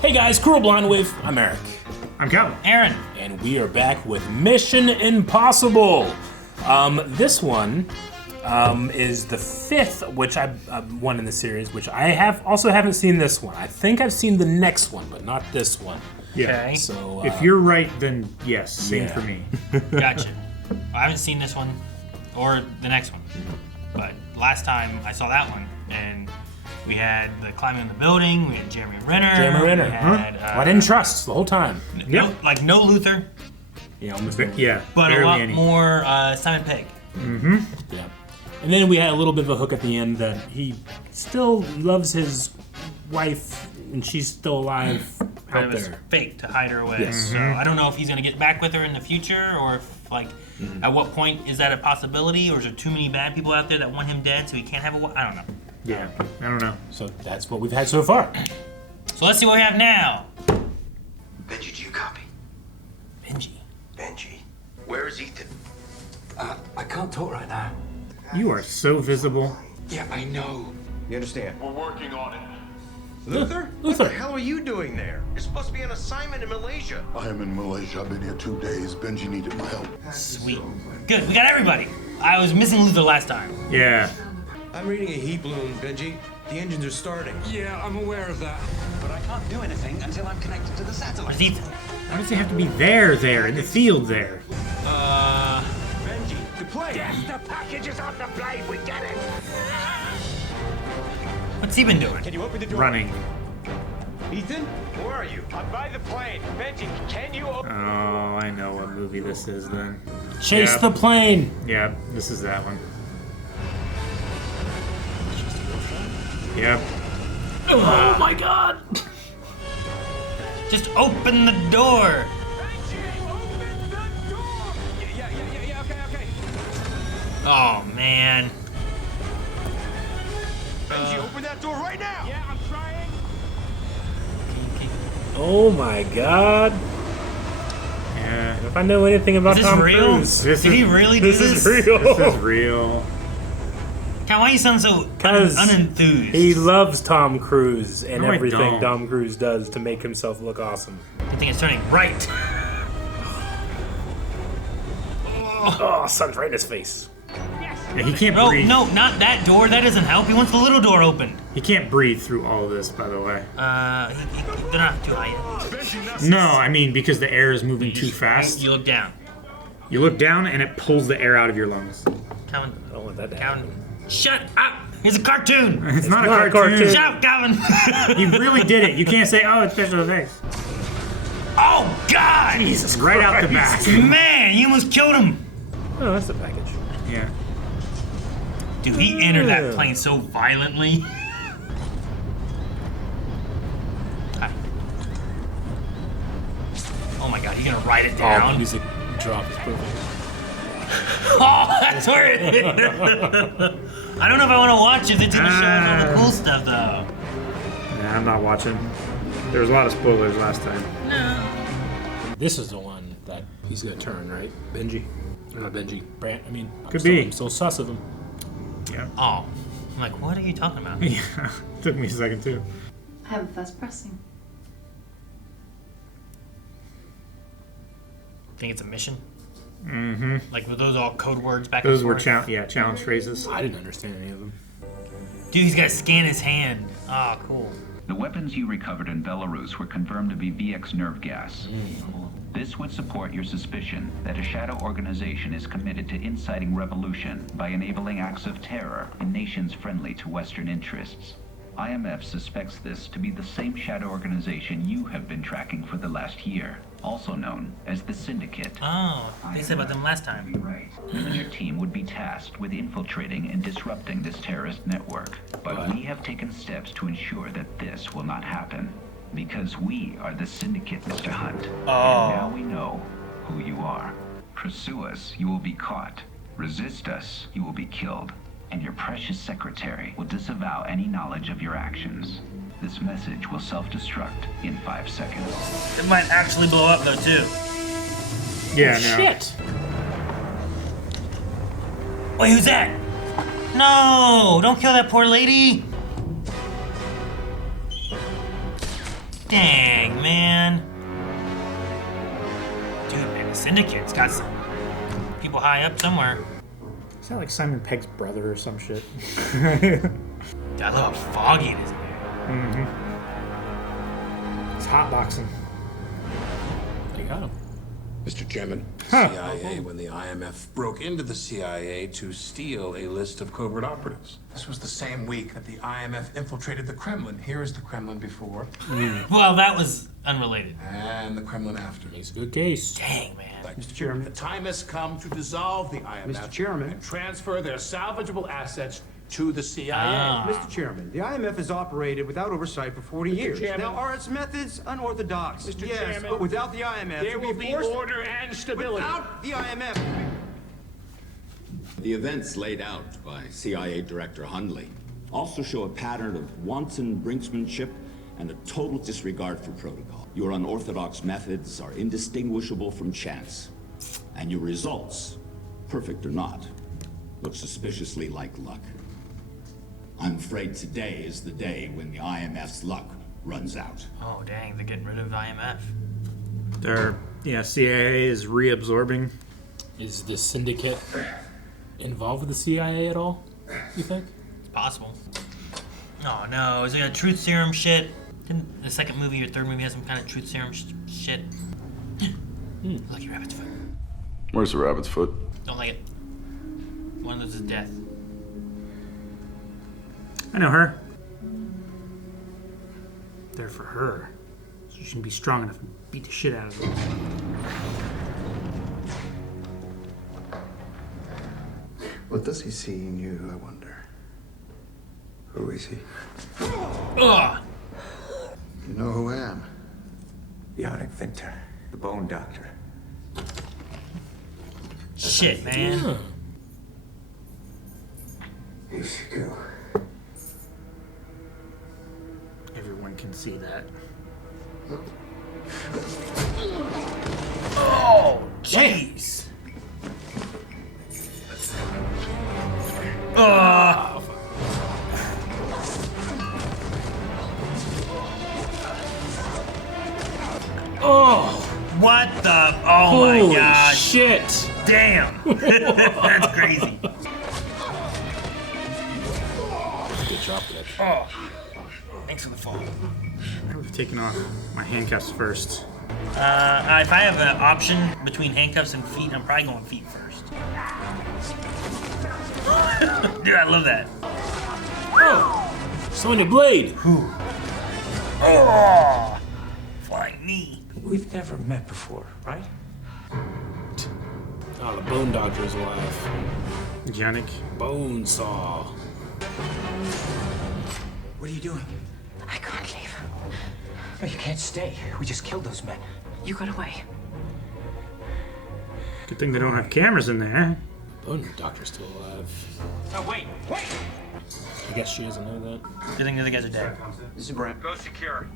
Hey guys, Cruel Blonde Wave. I'm Eric. I'm Calvin. Aaron. And we are back with Mission Impossible. This one is the fifth, which I one in the series, which I haven't seen this one. I think I've seen the next one, but not this one. Yeah. Okay. So If you're right, then yes, same for me. Gotcha. I haven't seen this one or the next one, but last time I saw that one, and we had the climbing in the building. We had Jeremy Renner. Renner. We had, Well, I didn't trust the whole time. no Luther, Yeah, almost. Yeah, but a barely lot any. more Simon Pegg. Yeah. And then we had a little bit of a hook at the end that he still loves his wife and she's still alive But out it was there. fake to hide her away. Yes. So I don't know if he's gonna get back with her in the future, or if at what point is that a possibility, or is there too many bad people out there that want him dead so he can't have a wife? I don't know. Yeah, I don't know. So that's what we've had so far. So let's see what we have now. Benji, do you copy? Benji. Benji. Where is Ethan? I can't talk right now. You are so visible. Yeah, I know. You understand? We're working on it. Luther? What Luther. the hell are you doing there? You're supposed to be on assignment in Malaysia. I am in Malaysia. I've been here 2 days. Benji needed my help. Sweet. Good. We got everybody. I was missing Luther last time. Yeah. I'm reading a heat balloon, Benji. The engines are starting. Yeah, I'm aware of that. But I can't do anything until I'm connected to the satellite. Where's Ethan? Why does he have to be there, in the field there? Benji, the plane. The package is on the plane. We get it. What's he been doing? Can you open the door? Running. Ethan? Where are you? I'm by the plane. Benji, can you open? Oh, I know what movie this is then. Chase Yeah. the plane. Yeah, this is that one. Yep. Oh my god. Just open the door. Benji, open the door! Yeah, okay. Oh man. Benji, open that door right now! Yeah, I'm trying. Oh my god. Yeah. If I know anything about Is this Tom real? Cruise, This Did is- he really do this this? is real. This is real. Cal, why you sound so 'Cause unenthused? He loves Tom Cruise and No, I everything don't. Tom Cruise does to make himself look awesome. I think it's turning right. Oh, sun's right in his face. Yeah, he can't No, breathe. no, not that door. That doesn't help. He wants the little door open. He can't breathe through all of this, by the way. They're not too high yet. No, I mean because the air is moving too fast. You look down. You look down and it pulls the air out of your lungs. Calvin. I don't want that to Calvin. happen. Shut up! Here's a cartoon! It's not a not a cartoon. cartoon. Shut up, Calvin! He really did it. You can't say, oh, it's special effects. Oh, God! Jesus Right out the Christ. back. Man, you almost killed him! Oh, that's a package. Yeah. Dude, he entered that plane so violently. Hi. Oh my God, you gonna write it Oh, the down? music drop is perfect. Oh, that's where it is. I don't know if I want to watch it. It's gonna show us all the cool stuff, though. Nah, I'm not watching. There was a lot of spoilers last time. This is the one that he's gonna turn, right? Benji? Or not Benji. Brant, I mean. Could be. I'm still sus of him. Yeah. Oh, I'm like, what are you talking about? Yeah. Took me a second, too. I have a first pressing. Think it's a mission? Mm-hmm. Like, were those all code words back Those and were forth? challenge phrases. I didn't understand any of them. Dude, he's gotta scan his hand. Oh, cool. The weapons you recovered in Belarus were confirmed to be VX nerve gas. This would support your suspicion that a shadow organization is committed to inciting revolution by enabling acts of terror in nations friendly to Western interests. IMF suspects this to be the same shadow organization you have been tracking for the last year, also known as the Syndicate. Oh, they said about them last time. Right. Your team would be tasked with infiltrating and disrupting this terrorist network. But we have taken steps to ensure that this will not happen. Because we are the Syndicate, Mr. Hunt. And now we know who you are. Pursue us, you will be caught. Resist us, you will be killed. And your precious secretary will disavow any knowledge of your actions. This message will self-destruct in 5 seconds. It might actually blow up, though, too. Yeah, no. Shit! Wait, who's that? No! Don't kill that poor lady! Dang, man. Dude, man, the Syndicate's got some people high up somewhere. Is that like Simon Pegg's brother or some shit? God, I love how foggy it is in here. Mm-hmm. It's hotboxing. They got him. Mr. Chairman, CIA, when the IMF broke into the CIA to steal a list of covert operatives. This was the same week that the IMF infiltrated the Kremlin. Here is the Kremlin before. Well, that was unrelated. And the Kremlin after. Makes a good case. Dang, man. Mr. Chairman, the time has come to dissolve the IMF Mr. Chairman. and transfer their salvageable assets to the CIA. Mr. Chairman, the IMF has operated without oversight for 40 years. Chairman. Now, are its methods unorthodox? Mr. Yes, Chairman, but without the IMF, there will be forced- order and stability. Without the IMF. The events laid out by CIA Director Hundley also show a pattern of wanton brinksmanship and a total disregard for protocol. Your unorthodox methods are indistinguishable from chance, and your results, perfect or not, look suspiciously like luck. I'm afraid today is the day when the IMF's luck runs out. Oh, dang, they're getting rid of the IMF. CIA is reabsorbing. Is the Syndicate involved with the CIA at all, you think? It's possible. Oh, no. Is it a truth serum shit? Didn't the second movie or third movie have some kind of truth serum shit? Lucky rabbit's foot. Where's the rabbit's foot? Don't like it. One of those is death. I know her. They're for her. So she can be strong enough to beat the shit out of them. What does he see in you, I wonder? Who is he? Ugh! You know who I am? Yannick Vinter, the bone doctor. Shit, man. Yes, you do. Everyone can see that. Oh, jeez. Oh, What the? Oh holy my gosh. shit! Damn. That's crazy. Good drop kick. Oh. Thanks for the fall. I would have taken off my handcuffs first. If I have an option between handcuffs and feet, I'm probably going feet first. Dude, I love that. Oh, Sonya Blade. Oh, flying knee. We've never met before, right? Oh, the Bone Doctor is alive. Yannick. Bone Saw. What are you doing? I can't leave. No, you can't stay. We just killed those men. You got away. Good thing they don't have cameras in there. Bone Doctor's still alive. No, wait! I guess she doesn't know that. Good thing the other guys are dead. This is Brent. Go secure.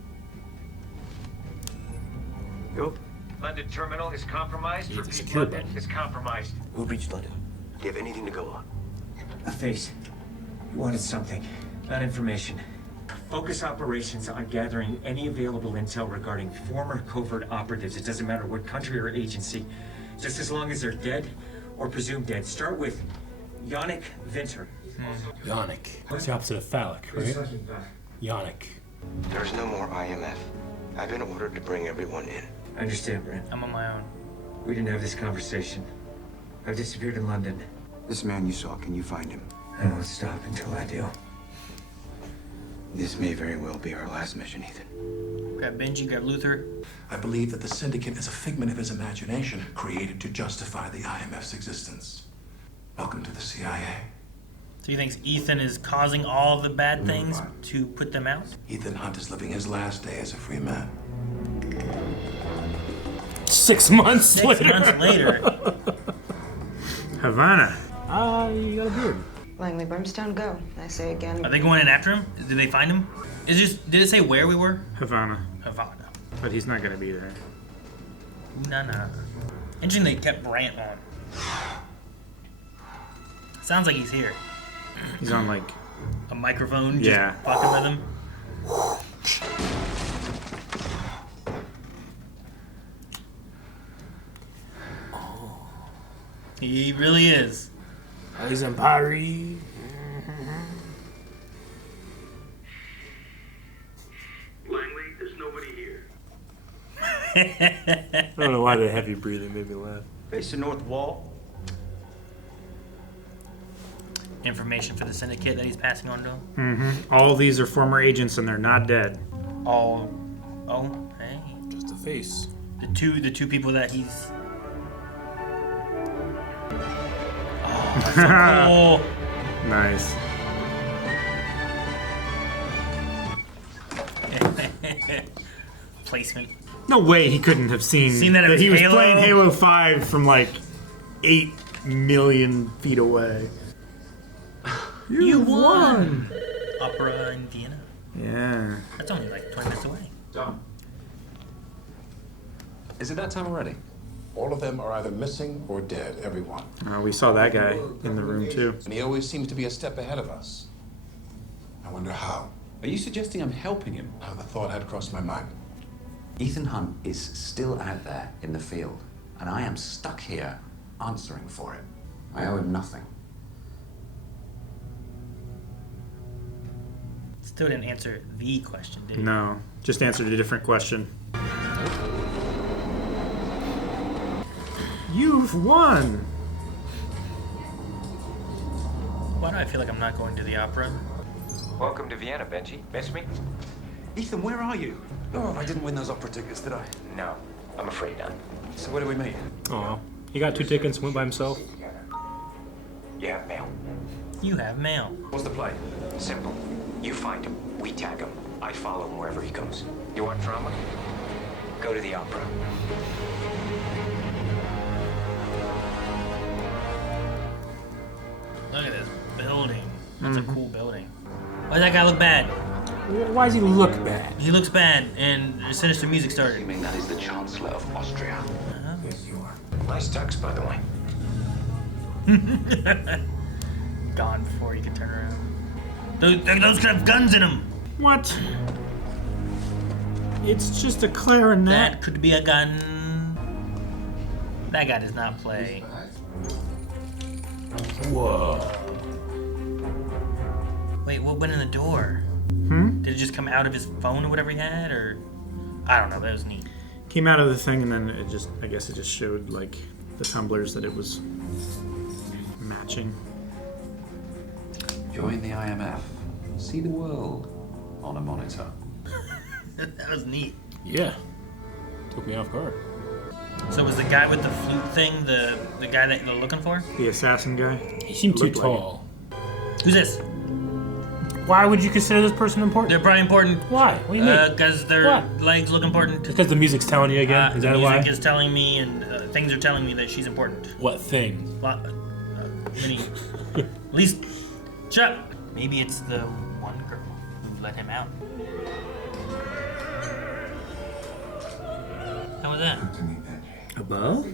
Go. London terminal is compromised. Need the Repeat, secure London button. is compromised. Who reached London? Do you have anything to go on? A face. You wanted something, not information. Focus operations on gathering any available intel regarding former covert operatives. It doesn't matter what country or agency, just as long as they're dead or presumed dead. Start with Yannick Vinter. Yannick. That's the opposite of phallic, right? Yannick. There's no more IMF. I've been ordered to bring everyone in. I understand, Brent. I'm on my own. We didn't have this conversation. I've disappeared in London. This man you saw, can you find him? I won't stop until I do. This may very well be our last mission, Ethan. Grab Benji, grab Luther. I believe that the Syndicate is a figment of his imagination, created to justify the IMF's existence. Welcome to the CIA. So you think Ethan is causing all the bad things to put them out? Ethan Hunt is living his last day as a free man. 6 months 6 later. months later. Havana. You got a beard. Langley Brimstone, go. I say again. Are they going in after him? Did they find him? Did it say where we were? Havana. Havana. But he's not gonna be there. Nah. Interesting they kept Brant on. Sounds like he's here. He's on like a microphone, just yeah. fucking with him. He really is. He's McQuarrie. Langley, there's nobody here. I don't know why the heavy breathing made me laugh. Face the north wall. Information for the syndicate that he's passing on to him. Mm-hmm. All of these are former agents, and they're not dead. Oh, hey. Just a face. The two people that he's. Oh, that's so cool. Nice. Placement. No way he couldn't have seen that it he was Halo? playing Halo 5 from like 8 million feet away. You won! Opera in Vienna. Yeah. That's only like 20 minutes away. Dom, is it that time already? all of them are either missing or dead, everyone. We saw that guy in the room too. And he always seems to be a step ahead of us. I wonder how. Are you suggesting I'm helping him? How the thought had crossed my mind. Ethan Hunt is still out there in the field, and I am stuck here answering for it. I owe him nothing. Still didn't answer the question, did he? No, just answered a different question. You've won! Why do I feel like I'm not going to the opera? Welcome to Vienna, Benji. Miss me? Ethan, where are you? Oh, I didn't win those opera tickets, did I? No, I'm afraid not. So where do we meet? Oh, he got 2 tickets, went by himself. You have mail. You have mail. What's the play? Simple. You find him. We tag him. I follow him wherever he goes. You want drama? Go to the opera. Look at this building. That's a cool building. Why does that guy look bad? Why does he look bad? He looks bad, and the sinister music started. Assuming that is the Chancellor of Austria. Yes, you are. Nice tux, by the way. Gone before he could turn around. Those could have guns in them. What? It's just a clarinet. That could be a gun. That guy does not play. Whoa. Wait, what went in the door? Did it just come out of his phone or whatever he had, or I don't know. That was neat. Came out of the thing and then it just, I guess it just showed like the tumblers that it was matching. Join the IMF. See the world on a monitor. That was neat. Yeah. Took me off guard. So was the guy with the flute thing the guy that they're looking for? The assassin guy? He seemed too Looked like tall. Who's this? Why would you consider this person important? They're probably important. Why? What do you mean? Because their legs look important. Because the music's telling you again? Is that the why? music is telling me, and things are telling me that she's important. What thing? Many. At least, shut up. Maybe it's the one girl who let him out. How was that? Above?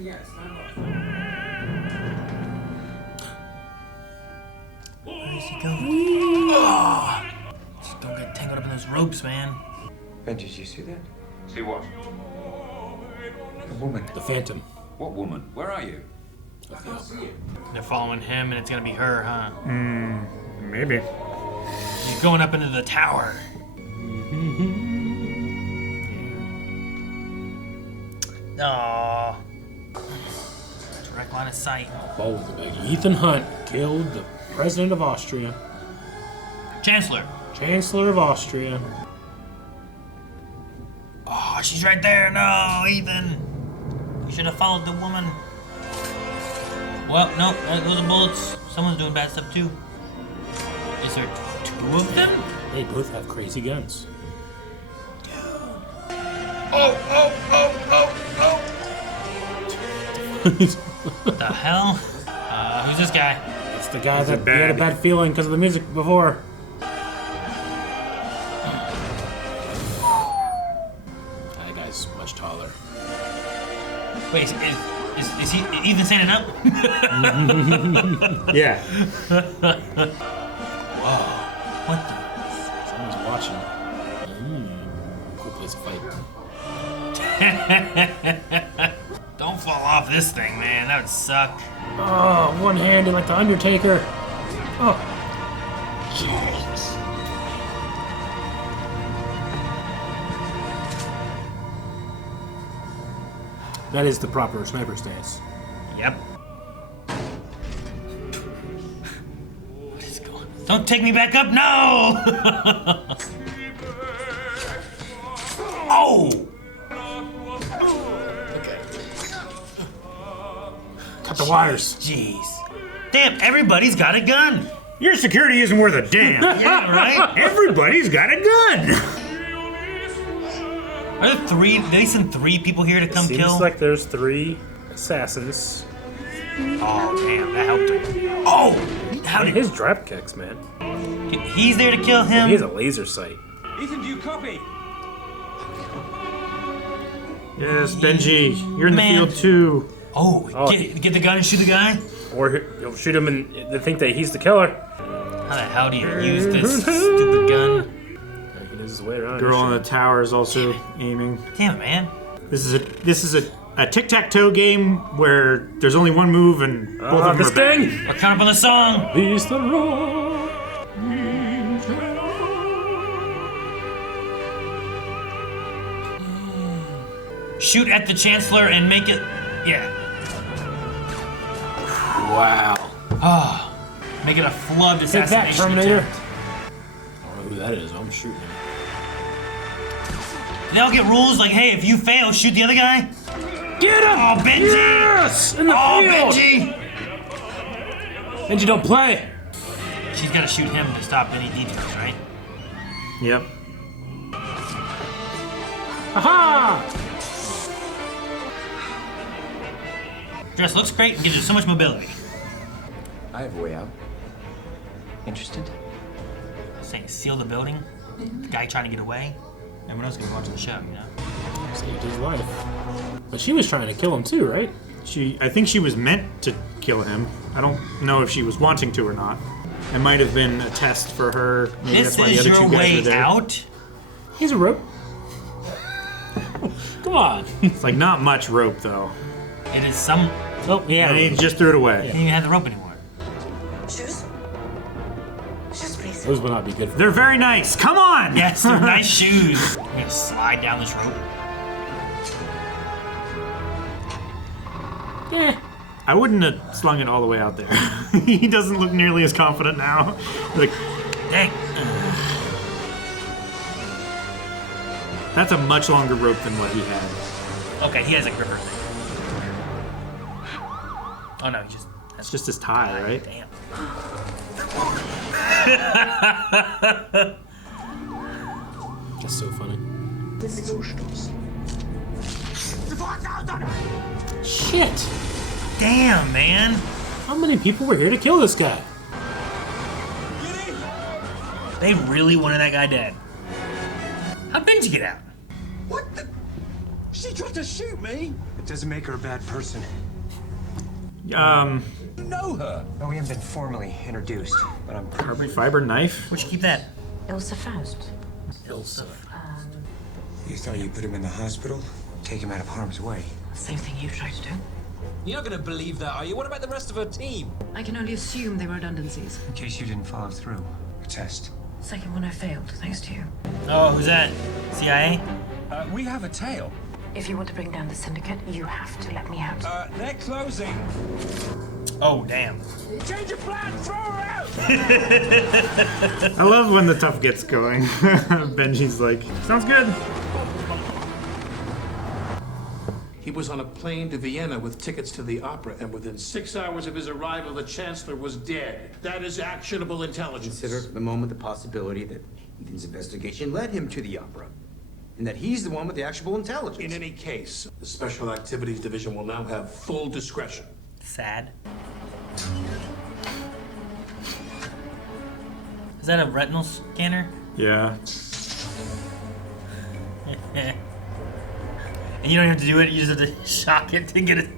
Where does he go? Oh! Just don't get tangled up in those ropes, man. Benji, did you see that? See what? The woman. The Phantom. What woman? Where are you? They're following him, and it's gonna be her, huh? Maybe. He's going up into the tower. Aww. Direct line of sight. Both of them. Ethan Hunt killed the president of Austria. Chancellor. Chancellor of Austria. Oh, she's right there. No, Ethan. You should have followed the woman. Well, no, those are bullets. Someone's doing bad stuff too. Is there 2 of them? They both have crazy guns. What the hell? Who's this guy? It's the guy that had a bad feeling because of the music before. That guy's much taller. Wait, is he Ethan standing up? Yeah. Whoa. What the? Someone's watching. Cool place to fight. Don't fall off this thing, man. That would suck. Oh, one-handed like the Undertaker. Oh. Jesus. That is the proper sniper stance. Yep. What is going on? Don't take me back up, no! Oh! Okay. Cut the wires. Jeez. Damn, everybody's got a gun. Your security isn't worth a damn. Yeah, right? Everybody's got a gun. Are there three? Did they send 3 people here to come kill? Seems like there's 3 assassins. Oh, damn, that helped him. Oh! How did his drop kicks, man? He's there to kill him? He has a laser sight. Ethan, do you copy? Yes, Benji, you're in the field too. Oh, get the gun and shoot the guy? Or he'll shoot him and they think that he's the killer. How the hell do you use this stupid gun? He knows his way around. Girl on the tower is also aiming. Damn it, man. This is a tic-tac-toe game where there's only one move and both of them are bad. I'll count up on the song. He's the road. Shoot at the Chancellor and make it... Yeah. Wow. Oh. Make it a flood Take assassination that, Terminator. attempt. I don't know who that is. I'm shooting him. They all get rules like, hey, if you fail, shoot the other guy. Get him! Oh, Benji! Yes! In the field! Benji! Benji, don't play! She's got to shoot him to stop any details, right? Yep. Aha! Dress looks great and gives you so much mobility. I have a way out. Interested? Saying seal the building, the guy trying to get away. Everyone else can watch the show, you know? Saved his life. But she was trying to kill him too, right? I think she was meant to kill him. I don't know if she was wanting to or not. It might have been a test for her. Maybe This that's why the is other your two guys way were there. out? He's a rope. Come on. It's like not much rope though. It is some... Oh, yeah. And he just threw it away. He didn't even have the rope anymore. Shoes? Shoes, please. Those will not be good for They're very nice. Come on! Yes, they're nice shoes. I'm gonna slide down this rope. Eh. I wouldn't have slung it all the way out there. He doesn't look nearly as confident now. Like, dang. That's a much longer rope than what he had. Okay, he has a gripper thing. Oh no, he just... It's just his tie, right? Damn. That's so funny. Shit! Damn, man. How many people were here to kill this guy? They really wanted that guy dead. How'd Benji get out? What the? She tried to shoot me. It doesn't make her a bad person. You know her. No, we haven't been formally introduced, but I'm... Carbon fiber knife? Where'd you keep that? Ilsa Faust. Ilsa. You thought you put him in the hospital? Take him out of harm's way. Same thing you tried to do. You're not going to believe that, are you? What about the rest of her team? I can only assume they were redundancies. In case you didn't follow through. A test. Second one I failed, thanks to you. Oh, who's that? CIA? We have a tail. If you want to bring down the syndicate, you have to let me out. They're closing. Oh, damn. Change your plan, throw her out! I love when the tough gets going. Benji's like, sounds good. He was on a plane to Vienna with tickets to the opera, and within 6 hours of his arrival, the Chancellor was dead. That is actionable intelligence. Consider for the moment the possibility that Ethan's investigation led him to the opera, and that he's the one with the actionable intelligence. In any case, the Special Activities Division will now have full discretion. Sad. Is that a retinal scanner? Yeah. And you don't have to do it, you just have to shock it to get it.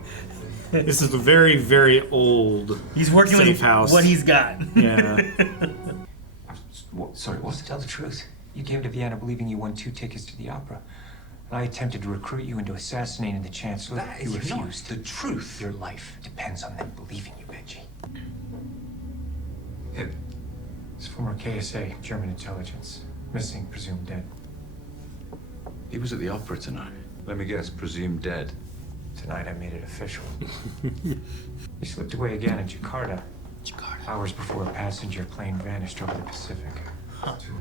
This is a very, very old He's working safe with house. what he's got. Yeah. Sorry, what? To tell the truth, you came to Vienna believing you won 2 tickets to the opera. I attempted to recruit you into assassinating the Chancellor. That You is not refused. the truth. Your life depends on them believing you, Benji. Who? It's former KSA, German intelligence. Missing, presumed dead. He was at the opera tonight. Let me guess, presumed dead. Tonight I made it official. He slipped away again in Jakarta. Hours before a passenger plane vanished over the Pacific.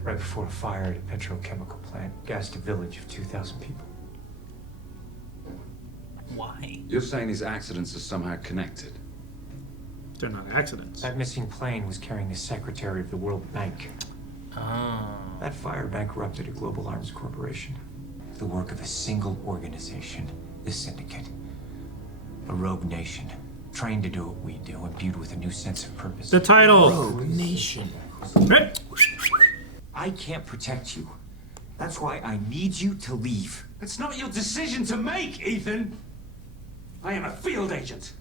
Right before a fire at a petrochemical plant gassed a village of 2,000 people. Why? You're saying these accidents are somehow connected? They're not accidents. That missing plane was carrying the secretary of the World Bank. Oh. That fire bankrupted a global arms corporation. The work of a single organization, the Syndicate. A rogue nation, trained to do what we do, imbued with a new sense of purpose. The title. Rogue Nation. I can't protect you. That's why I need you to leave. It's not your decision to make, Ethan. I am a field agent.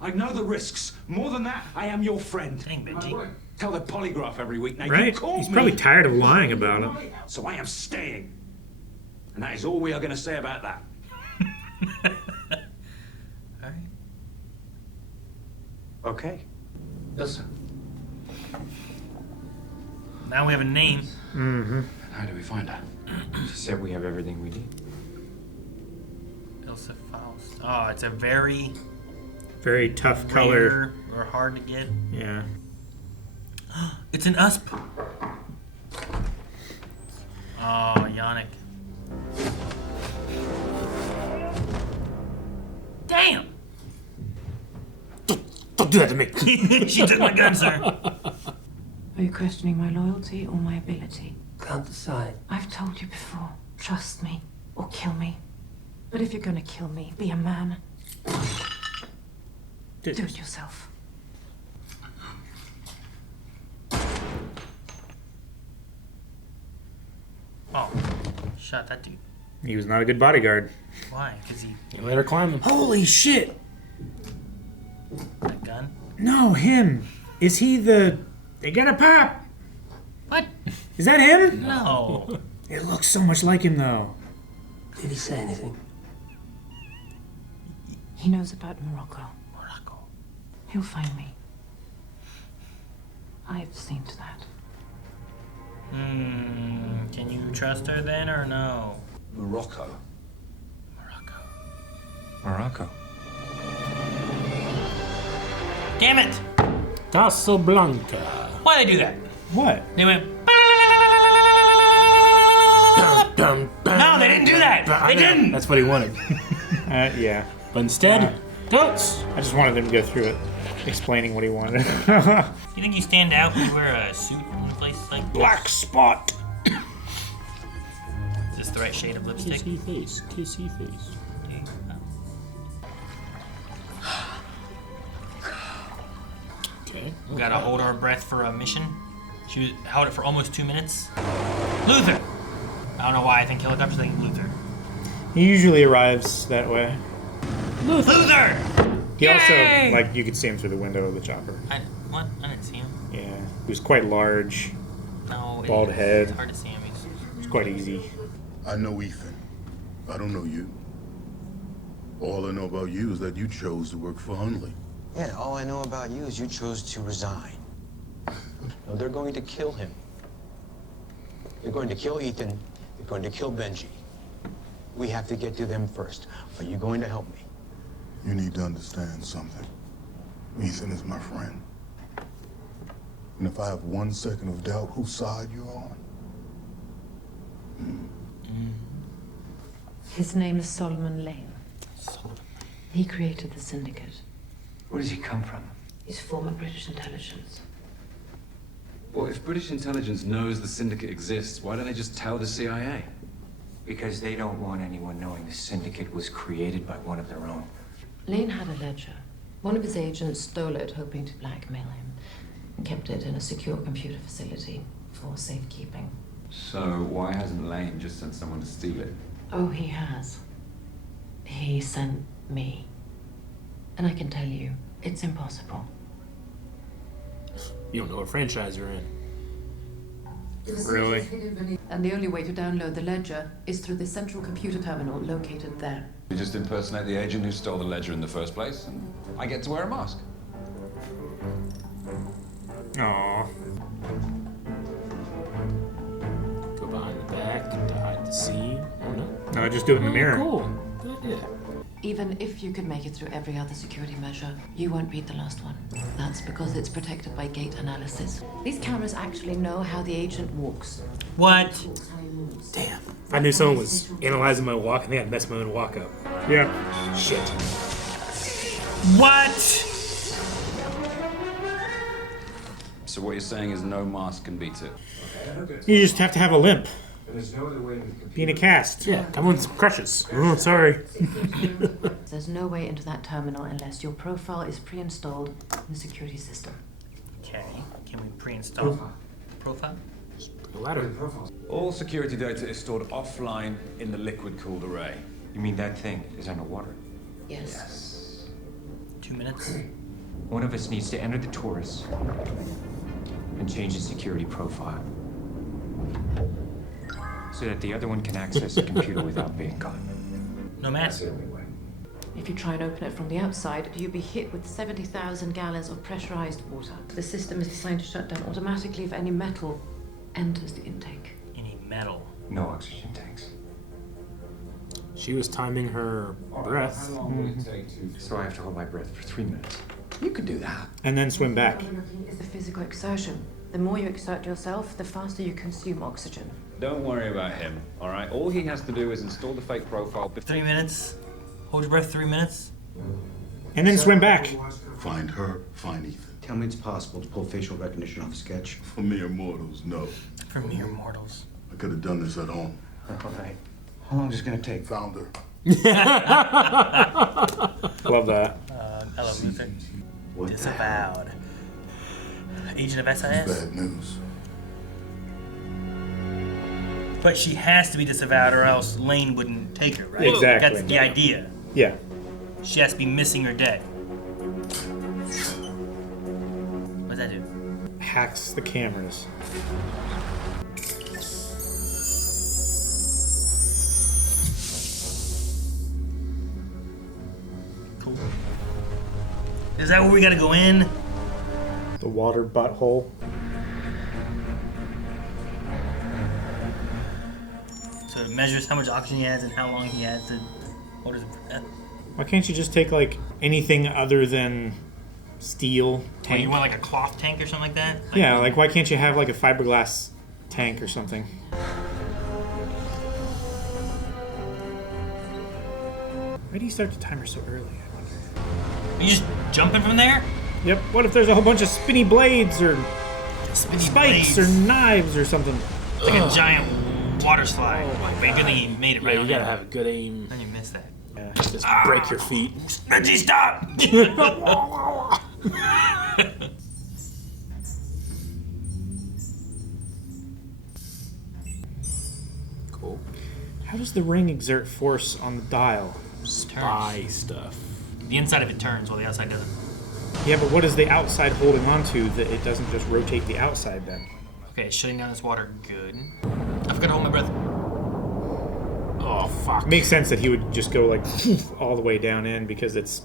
I know the risks. More than that, I am your friend. Dang, Benji. Tell the polygraph every week. Now, Right? you called He's me. probably tired of lying about it. So I am staying. And that is all we are going to say about that. Alright. Okay. Ilsa. Now we have a name. Mm-hmm. How do we find her? She said we have everything we need. Ilsa Faust. Oh, it's a very Very tough color. rare or hard to get. Yeah. It's an USP. Oh, Yannick. Damn! Don't do that to me. She took my gun, sir. Are you questioning my loyalty or my ability? Can't decide. I've told you before. Trust me or kill me. But if you're gonna kill me, be a man. Do it yourself. Oh, shot that dude. He was not a good bodyguard. Why? Because he Let her climb him. Holy shit! that gun. No, him. Is he the... They got a pop! What? Is that him? No. It looks so much like him, though. Did he say anything? He knows about Morocco. Morocco. He'll find me. I've seen to that. Can you trust her then or no? Morocco. Morocco. Damn it! Casablanca. Why they do that? What? They went. No, they didn't do that. They didn't. That's what he wanted. Yeah. But instead, goats. I just wanted him to go through it, explaining what he wanted. You think you stand out when you wear a suit in places like this? Black spot. Is this the right shade of lipstick? Kissy face. Kissy face. Okay. We gotta hold our breath for a mission. She held it for almost 2 minutes. Luther! I don't know why I think helicopters, I think Luther. He usually arrives that way. Luther! He Yay! also, like, you could see him through the window of the chopper. What? I didn't see him. Yeah. He was quite large. No, Bald head. It's hard to see him. It's quite easy. I know Ethan. I don't know you. All I know about you is that you chose to work for Hundley. Yeah, all I know about you is you chose to resign. No, they're going to kill him. They're going to kill Ethan. They're going to kill Benji. We have to get to them first. Are you going to help me? You need to understand something. Ethan is my friend. And if I have 1 second of doubt whose side you're on, His name is Solomon Lane. He created the Syndicate. Where does he come from? He's former British intelligence. Well, if British intelligence knows the Syndicate exists, why don't they just tell the CIA? Because they don't want anyone knowing the Syndicate was created by one of their own. Lane had a ledger. One of his agents stole it, hoping to blackmail him, and kept it in a secure computer facility for safekeeping. So why hasn't Lane just sent someone to steal it? Oh, he has. He sent me. And I can tell you, it's impossible. You don't know what franchise you're in. Really? And the only way to download the ledger is through the central computer terminal located there. You just impersonate the agent who stole the ledger in the first place, and I get to wear a mask. Aww. Go behind the back to hide the scene. Oh no. No, just do it in the mirror. Cool. Good idea. Even if you could make it through every other security measure, you won't beat the last one. That's because it's protected by gate analysis. These cameras actually know how the agent walks. What? Damn. If I knew someone was analyzing my walk, I think I'd mess my own walk up. Yeah. Shit. What? So what you're saying is no mask can beat it. You just have to have a limp. There's no other way with Be in a cast. Yeah, come with some crutches. Oh, sorry. There's no way into that terminal unless your profile is pre-installed in the security system. Okay, can we pre-install profile? Ladder. All security data is stored offline in the liquid-cooled array. You mean that thing is underwater? Yes. 2 minutes. One of us needs to enter the Taurus and change the security profile so that the other one can access the computer without being caught. No mask. If you try and open it from the outside, you'll be hit with 70,000 gallons of pressurized water. The system is designed to shut down automatically if any metal enters the intake. Any metal? No oxygen tanks. She was timing her breath. So I have to hold my breath for 3 minutes. You could do that. And then swim back. It's the physical exertion. The more you exert yourself, the faster you consume oxygen. Don't worry about him, all right? All he has to do is install the fake profile. 3 minutes. Hold your breath 3 minutes. And then swim back. Find her, find Ethan. Tell me it's possible to pull facial recognition off a sketch. For mere mortals, no. For mere mortals. I could have done this at home. All right. How long is it going to take? Found her. Love that. Hello, Luther. Disavowed. Agent of SIS? Bad news. But she has to be disavowed or else Lane wouldn't take her, right? Exactly. That's the idea. Yeah. She has to be missing or dead. What does that do? Hacks the cameras. Cool. Is that where we gotta go in? The water butthole. So it measures how much oxygen he has and how long he has to hold his breath. Why can't you just take like anything other than steel tank? What, you want like a cloth tank or something like that? Yeah, like why can't you have like a fiberglass tank or something? Why do you start the timer so early, I wonder? Are you just jumping from there? Yep, what if there's a whole bunch of spinny blades or Spinny spikes blades. or knives or something? Like a giant water slide. Wait, good thing he made it right Yeah, on you gotta there. have a good aim. Then you missed that. Yeah. Just break your feet. Benji, stop! Cool. How does the ring exert force on the dial? Spy stuff. The inside of it turns while the outside doesn't. Yeah, but what is the outside holding onto that it doesn't just rotate the outside then? Okay, shutting down this water. Good. I forgot to hold my breath. Oh, fuck. Makes sense that he would just go like all the way down in because it's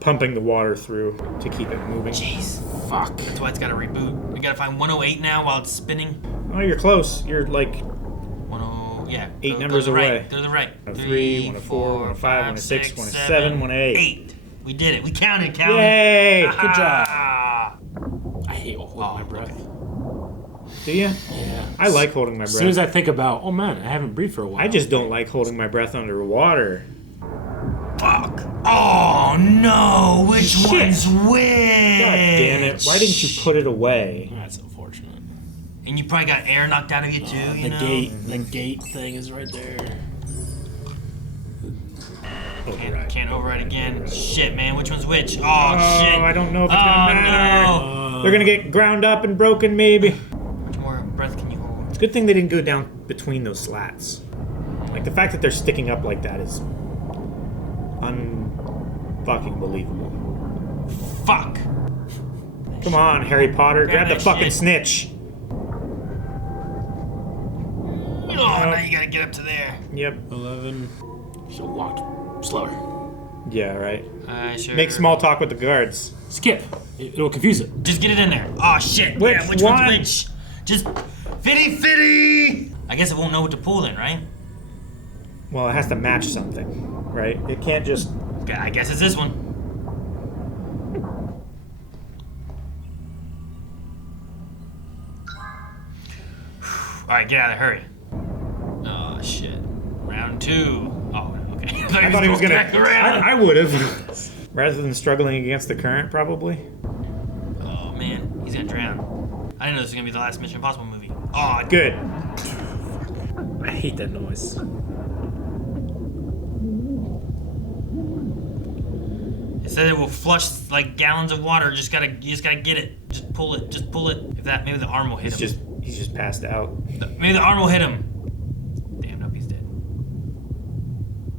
pumping the water through to keep it moving. Jeez. Fuck. That's why it's gotta reboot. We gotta find 108 now while it's spinning. Oh, you're close. You're like 10, yeah. 8 go numbers to the away. Right. Go to the right. 103, 104, 105, 106, 107, 108. 8. We did it. We counted, Calvin. Yay! Aha! Good job. I hate holding my breath. Do you? Yeah. I like holding my breath. As soon as I think about, oh man, I haven't breathed for a while. I just don't like holding my breath underwater. Fuck. Oh no! Which Shit. one's which? God damn it! Why didn't you put it away? That's unfortunate. And you probably got air knocked out of you too. You know. The gate thing is right there. Can't override again. Shit, man. Which one's which? Oh, shit. I don't know if it's gonna matter. No. They're gonna get ground up and broken, maybe. How much more breath can you hold? It's a good thing they didn't go down between those slats. Like the fact that they're sticking up like that is unfucking believable. Fuck. Come on, Harry Potter, grab the that fucking shit. snitch. you gotta get up to there. Yep. 11. Should walk slower. Yeah, right. Sure. Make small talk with the guards. Skip. It'll confuse it. Just get it in there. Oh shit. Which yeah, which one? one's which? Just fitty. I guess it won't know what to pull then, right? Well, it has to match something, right? It can't just... Okay, I guess it's this one. Alright, get out of there, hurry. Oh shit. Round 2. Oh, okay. I thought he was gonna... back around. I would have. Rather than struggling against the current, probably. Oh man, he's gonna drown. I didn't know this was gonna be the last Mission Impossible movie. Oh, good. I hate that noise. It said it will flush like gallons of water. You just gotta get it. Just pull it. Just pull it. If that, maybe the arm will hit him. He's just passed out. Maybe the arm will hit him. Damn, nope, he's dead.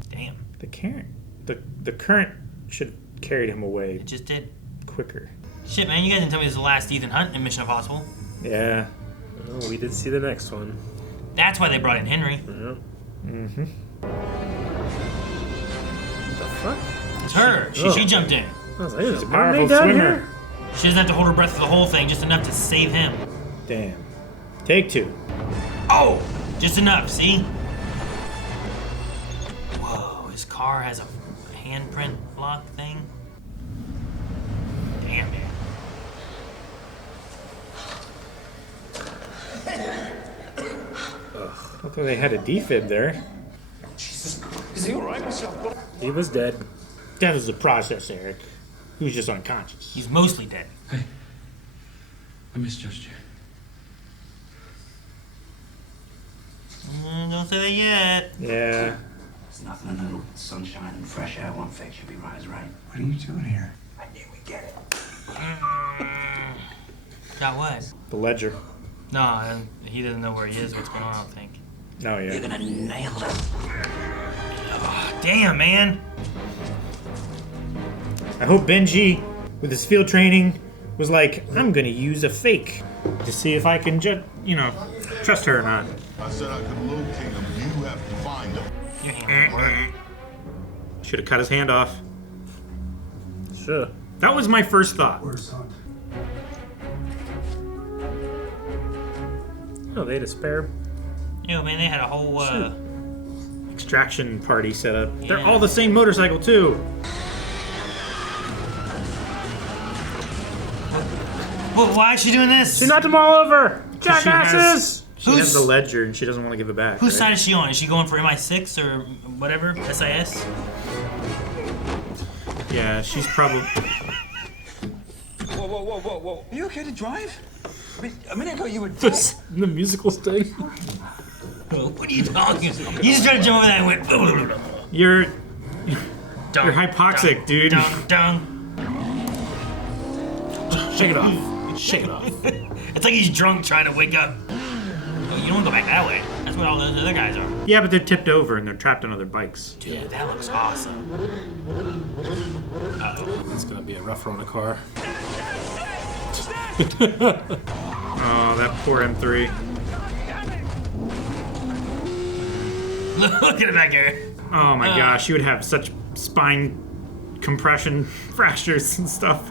Damn. The current should have carried him away. It just did. Quicker. Shit, man, you guys didn't tell me this is the last Ethan Hunt in Mission Impossible. Yeah. Oh, we did see the next one. That's why they brought in Henry. Yeah. Mm-hmm. What the fuck? It's her. She jumped in. I was like, She's a powerful swimmer. She doesn't have to hold her breath for the whole thing, just enough to save him. Damn. Take 2. Oh! Just enough, see? Whoa, his car has a handprint lock thing. Damn, man. Ugh. I thought they had a defib there. Jesus, is he alright? He was dead. That was the process, Eric. He was just unconscious. He's mostly dead. Hey, I misjudged you. Don't say that yet. Yeah. There's nothing new. Sunshine and fresh air won't fix your rise, right? What are you doing here? I knew we'd get it. Got what? The ledger. No, he doesn't know where he is, what's going on, I don't think. No, yeah. You're gonna nail it. Oh, damn, man. I hope Benji, with his field training, was like, I'm gonna use a fake to see if I can just, trust her or not. I said I could locate him. You have to find him. Your hand won't work. Should have cut his hand off. Sure. That was my first thought. Where's Hunt? Oh, they had a spare. Yo, man, they had a whole, Extraction party set up. Yeah. They're all the same motorcycle, too. Well, why is she doing this? She knocked them all over! Jackasses! She has the ledger and she doesn't want to give it back. Whose right? side is she on? Is she going for MI6 or whatever? SIS? Yeah, she's probably... Whoa. Are you okay to drive? I mean, a minute ago you were The musical sting. What are you talking about? You just tried to jump over that and went... You're Dun, hypoxic, dun, dude. Dun. Shake it off. Shake it off. It's like he's drunk trying to wake up. Oh, you don't go back that way. That's what all those other guys are. Yeah, but they're tipped over and they're trapped on other bikes. Dude, that looks awesome. Uh-oh. It's gonna be a rough run of car. Oh, that poor M3. Look at it back here. Oh my gosh, you would have such spine compression fractures and stuff.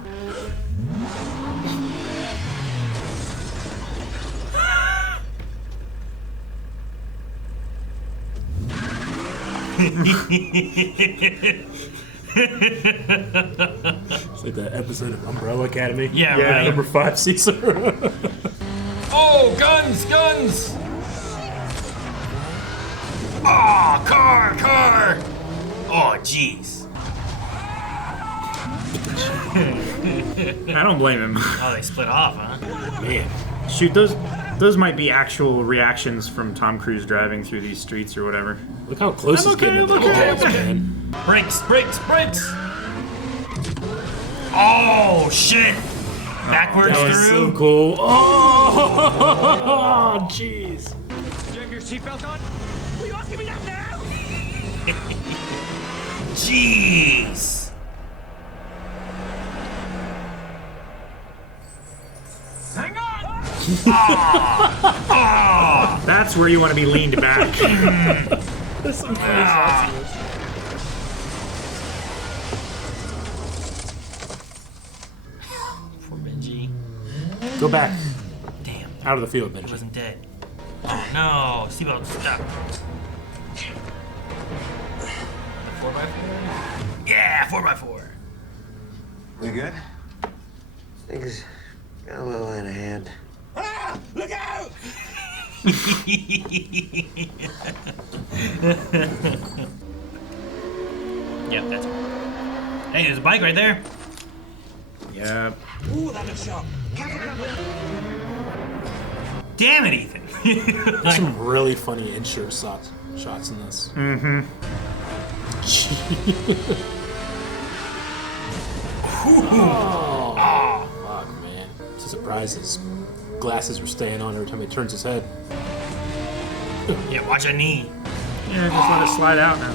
It's like that episode of Umbrella Academy. Yeah, right. Number 5 Caesar. Oh, guns! Oh, car! Oh, jeez. I don't blame him. Oh, they split off, huh? Man. Shoot, those might be actual reactions from Tom Cruise driving through these streets or whatever. Look how close he's getting to the walls, man. Brakes! Oh, shit! Backwards That was through. so cool. Oh, jeez. Do you have your seatbelt on? Are you asking me that now? Jeez. Hang on! That That's where you want to be leaned back. There's some funny shots in this. Poor Benji. Go back. Damn. Out of the field, Benji. He wasn't dead. Oh no, seatbelt stuck. The 4x4? Yeah, 4x4. We good? Things got a little out of hand. Ah! Look out! Yep, that's it. Hey, there's a bike right there. Yeah. Ooh, that looks sharp. Damn it, Ethan. There's some really funny insure shots in this. Mm-hmm. Oh, fuck, man. It's a surprise his glasses were staying on every time he turns his head. Yeah, watch a knee. Yeah, just let it slide out now.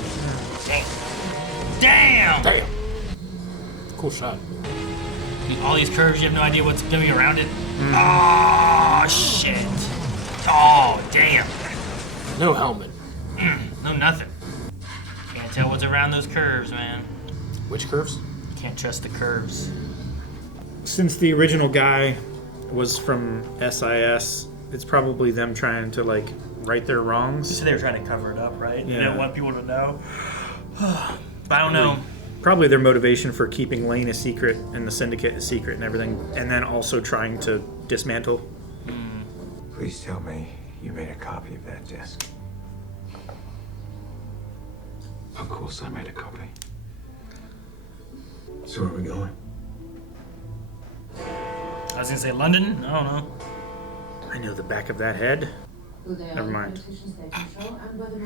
Damn! Damn! Cool shot. All these curves, you have no idea what's gonna be around it. Oh, shit. Oh, damn. No helmet. No nothing. Can't tell what's around those curves, man. Which curves? Can't trust the curves. Since the original guy was from SIS, it's probably them trying to like right their wrongs. So they were trying to cover it up, right? They Yeah. didn't want people to know. But I don't know. Probably their motivation for keeping Lane a secret and the Syndicate a secret and everything, and then also trying to dismantle. Please tell me you made a copy of that disc. Of course I made a copy. So where are we going? I was gonna say London. I don't know. I know the back of that head. Never mind.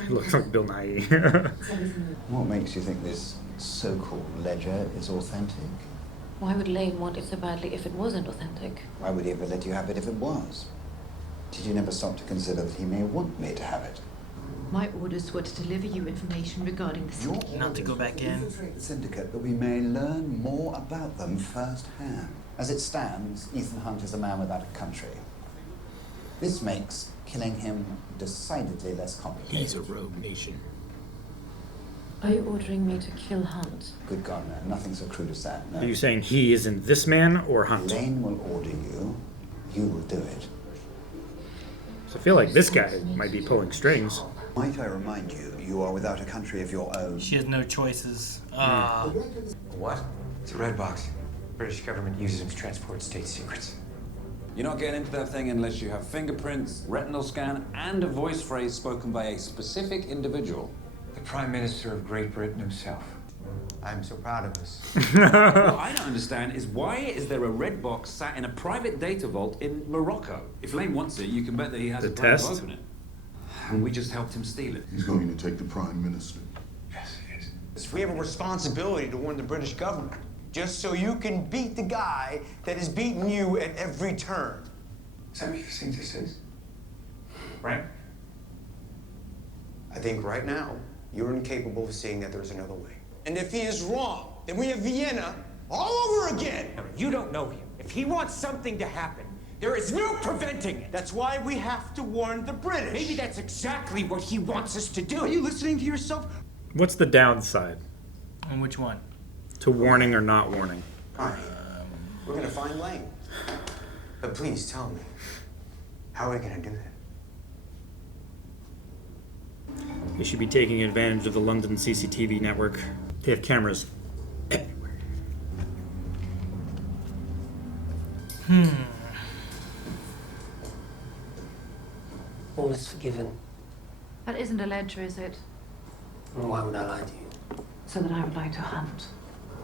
It looks like Bill Nye. What makes you think this so-called ledger is authentic? Why would Lane want it so badly if it wasn't authentic? Why would he ever let you have it if it was? Did you never stop to consider that he may want me to have it? My orders were to deliver you information regarding the syndicate. Not to go back in. Infiltrate the Syndicate that we may learn more about them firsthand. As it stands, Ethan Hunt is a man without a country. This makes killing him decidedly less complicated. He's a rogue nation. Are you ordering me to kill Hunt? Good God, no. Nothing so crude as that. No. Are you saying he isn't this man or Hunt? Lane will order you. You will do it. So I feel like this guy might be pulling strings. Might I remind you, you are without a country of your own. She has no choices. What? It's a red box. British government uses them to transport state secrets. You're not getting into that thing unless you have fingerprints, retinal scan, and a voice phrase spoken by a specific individual. The Prime Minister of Great Britain himself. I'm so proud of us. What I don't understand is why is there a red box sat in a private data vault in Morocco? If Lane wants it, you can bet that he has The a plan to test? open it. And we just helped him steal it. He's going to take the Prime Minister. Yes, it is. We have a responsibility to warn the British government, just so you can beat the guy that is beating you at every turn. Is that what you think this is? Right? I think right now, you're incapable of seeing that there's another way. And if he is wrong, then we have Vienna all over again. You don't know him. If he wants something to happen, there is no preventing it. That's why we have to warn the British. Maybe that's exactly what he wants us to do. Are you listening to yourself? What's the downside And which one? to warning or not warning? All right. We're gonna find Lane. But please tell me, how are we gonna do that? They should be taking advantage of the London CCTV network. They have cameras everywhere. All is forgiven. That isn't a ledger, is it? And why would I lie to you? So that I would lie to Hunt.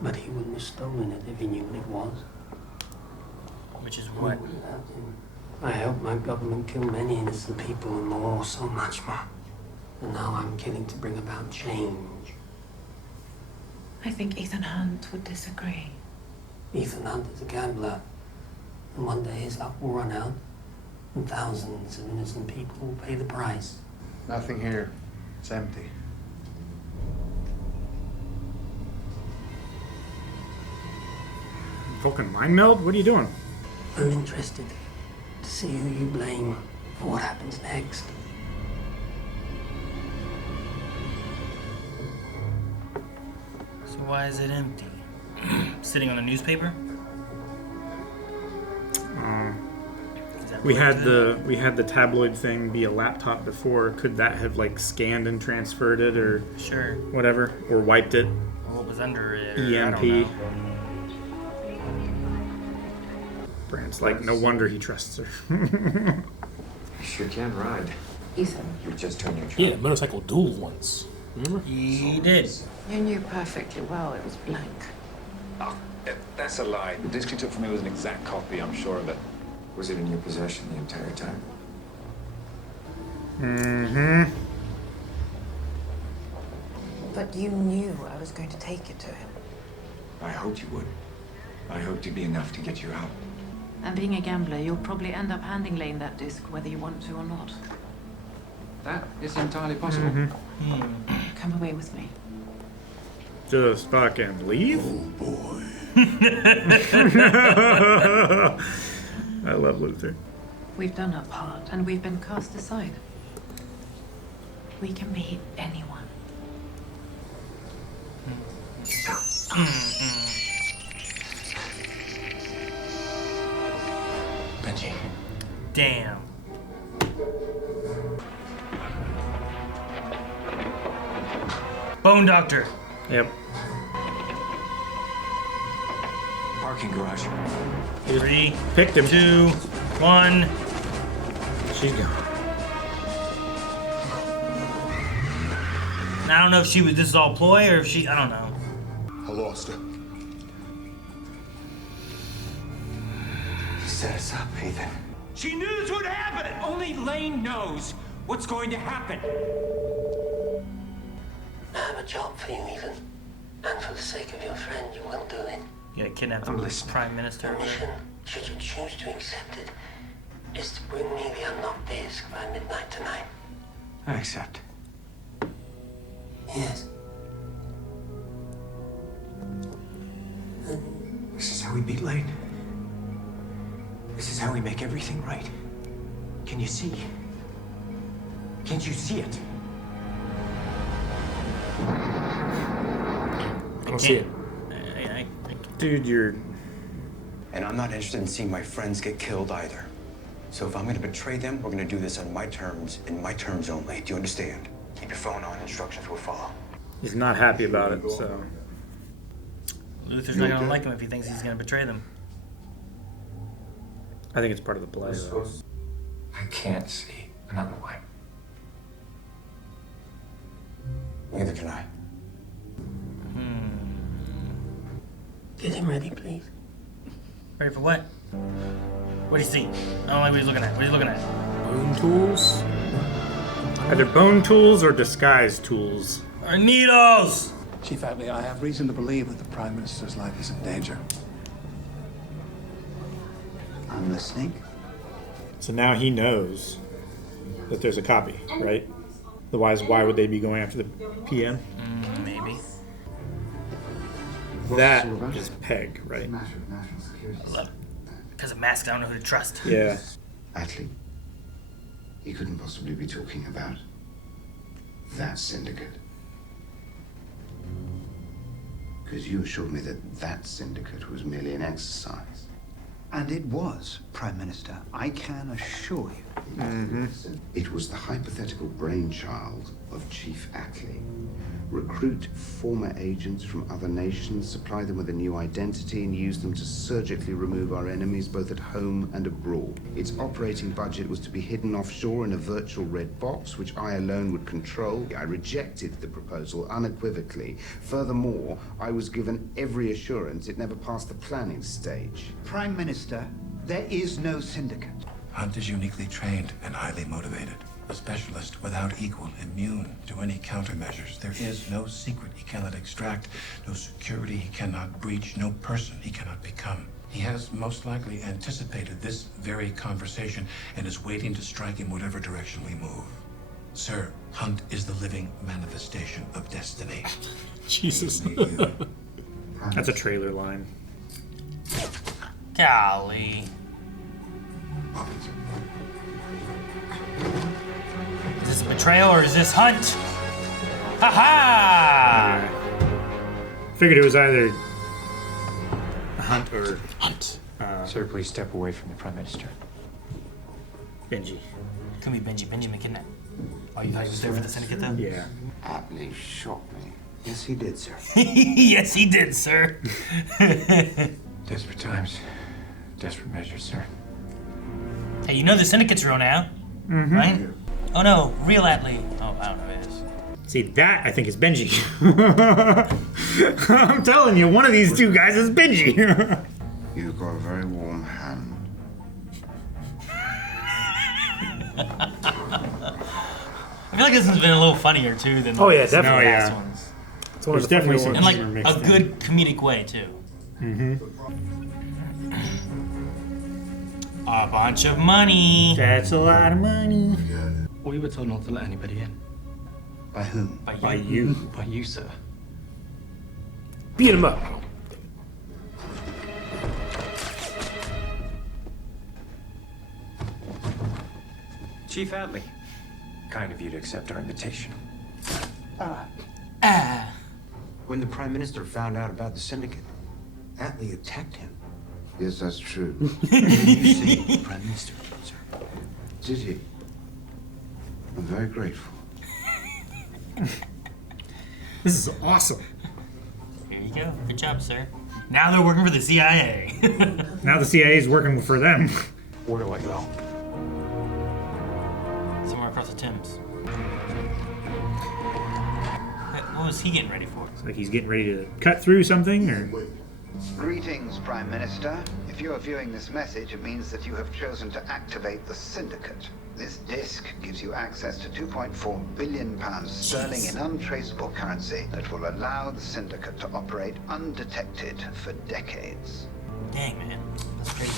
But he wouldn't have stolen it if he knew what it was. Which is what? I helped my government kill many innocent people in the war, so much more. And now I'm killing to bring about change. I think Ethan Hunt would disagree. Ethan Hunt is a gambler. And one day his luck will run out. And thousands of innocent people will pay the price. Nothing here. It's empty. Fucking mind meld? What are you doing? I'm interested to see who you blame for what happens next. So why is it empty? Sitting on a newspaper? We had the tabloid thing be a laptop before. Could that have like scanned and transferred it, or sure, whatever, or wiped it? What was under it? EMP. Brand's like, no wonder he trusts her. You sure can ride. Ethan. You just turned your Yeah, motorcycle duel once. Remember? He did. You knew perfectly well it was blank. Oh, that's a lie. The disc you took from me was an exact copy, I'm sure of it. Was it in your possession the entire time? Mm-hmm. But you knew I was going to take it to him. I hoped you would. I hoped it'd be enough to get you out. And being a gambler, you'll probably end up handing Lane that disc whether you want to or not. That is entirely possible. Come away with me. Just fucking leave? Oh, boy. I love Luther. We've done our part, and we've been cast aside. We can be anyone. Benji. Damn. Bone Doctor. Yep. Parking garage. 3, picked him. 2, 1. She's gone. Now, I don't know if this is all ploy or if she, I don't know. I lost her. You set us up, Ethan. She knew this would happen! Only Lane knows what's going to happen. I have a job for you, Ethan. And for the sake of your friend, you will do it. You gotta kidnap the Prime Minister. Your mission, should you choose to accept it, is to bring me the unlocked disc by midnight tonight. I accept. Yes. This is how we beat Lane. This is how we make everything right. Can you see? Can't you see it? I don't see it. Dude, you're... And I'm not interested in seeing my friends get killed either. So if I'm gonna betray them, we're gonna do this on my terms, and my terms only. Do you understand? Keep your phone on, instructions will follow. He's not happy about it, so... Luther's not gonna like him if he thinks he's gonna betray them. I think it's part of the play, though. I can't see another way. Neither can I. Get him ready, please. Ready for what? What do you see? I don't like what he's looking at. What are you looking at? Bone tools? Either bone tools or disguise tools. Or needles! Chief Atlee, I have reason to believe that the Prime Minister's life is in danger. I'm listening. So now he knows that there's a copy, right? Otherwise, why would they be going after the PM? Maybe. That is Peg, right? Because of masks, I don't know who to trust. Yeah. Atlee, you couldn't possibly be talking about that syndicate. Because you assured me that that syndicate was merely an exercise. And it was, Prime Minister. I can assure you. It was the hypothetical brainchild of Chief Atlee. Recruit former agents from other nations, supply them with a new identity, and use them to surgically remove our enemies both at home and abroad. Its operating budget was to be hidden offshore in a virtual red box, which I alone would control. I rejected the proposal unequivocally. Furthermore, I was given every assurance it never passed the planning stage. Prime Minister, there is no syndicate. Hunt is uniquely trained and highly motivated. A specialist without equal, immune to any countermeasures. There is no secret he cannot extract, no security he cannot breach, no person he cannot become. He has most likely anticipated this very conversation and is waiting to strike in whatever direction we move. Sir, Hunt is the living manifestation of destiny. Jesus. That's a trailer line. Golly. Is this a betrayal or is this Hunt? Ha ha! Figured it was either Hunt or Hunt. Sir, please step away from the Prime Minister. Benji. Could be Benji. Benji McKinnon. Oh, you thought he was there for the syndicate, though? Yeah. Atlee shot me. Yes, he did, sir. Yes, he did, sir. Desperate times. Desperate measures, sir. Hey, you know the syndicate's real now, right? Oh no, real Atlee. Oh, I don't know who it is. See, that I think is Benji. I'm telling you, one of these two guys is Benji. You've got a very warm hand. I feel like this has been a little funnier too than Oh, yeah, some of the definitely. past Yeah. ones. It's one of There's the definitely funnier some ones. In like humor a mixed good comedic way too. A bunch of money. That's a lot of money. We were told not to let anybody in. By whom? By you. By you, sir. Beat him up. Chief Atlee, kind of you to accept our invitation. When the Prime Minister found out about the syndicate, Atlee attacked him. Yes, that's true. You saved the Prime Minister, sir. Did he? I'm very grateful. This is awesome. Here you go. Good job, sir. Now they're working for the CIA. Now the CIA is working for them. Where do I go? Somewhere across the Thames. What was he getting ready for? It's like he's getting ready to cut through something, or Greetings, Prime Minister. If you are viewing this message, it means that you have chosen to activate the syndicate. This disc gives you access to £2.4 billion sterling in untraceable currency that will allow the syndicate to operate undetected for decades. Dang, man. That's crazy.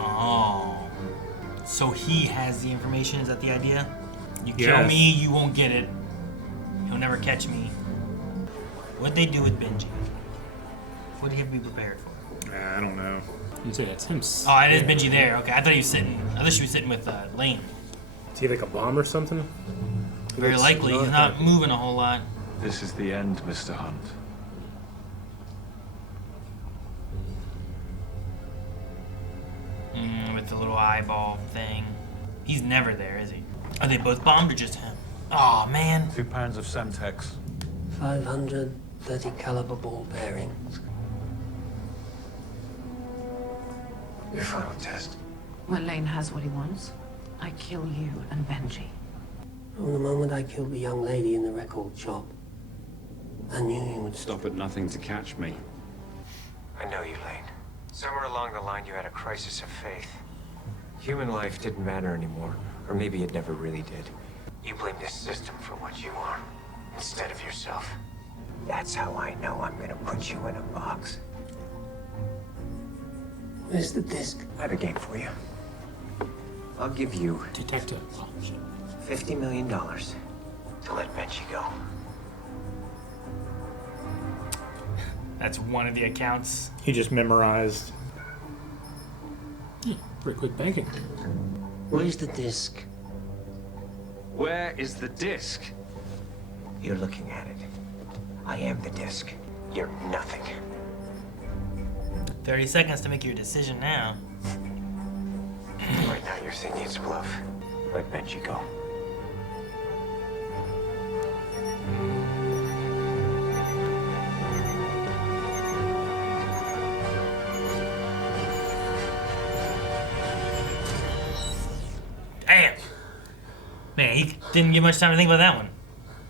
Oh. So he has the information? Is that the idea? You kill Yes. me, you won't get it. He'll never catch me. What'd they do with Benji? What did he have to be prepared for? I don't know. You say that's him. Oh, it is Benji there. Okay, I thought he was sitting. I thought she was sitting with Lane. Is he like a bomb or something? Very likely. He's not moving a whole lot. This is the end, Mr. Hunt. With the little eyeball thing. He's never there, is he? Are they both bombed or just him? Oh man. 2 pounds of Semtex. 530 caliber ball bearings. Your final test. When Lane has what he wants, I kill you and Benji. From the moment I killed the young lady in the record shop, I knew you would Stop at nothing to catch me. I know you, Lane. Somewhere along the line, you had a crisis of faith. Human life didn't matter anymore, or maybe it never really did. You blame this system for what you are, instead of yourself. That's how I know I'm gonna put you in a box. Where's the disc? I have a game for you. I'll give you Detective. $50 million to let Benji go. That's one of the accounts. He just memorized. Pretty quick banking. Where's the disc? Where is the disc? You're looking at it. I am the disc. You're nothing. 30 seconds to make your decision now. Right now, you're thinking it's bluff. Let Benji go. Damn. Man, he didn't give much time to think about that one.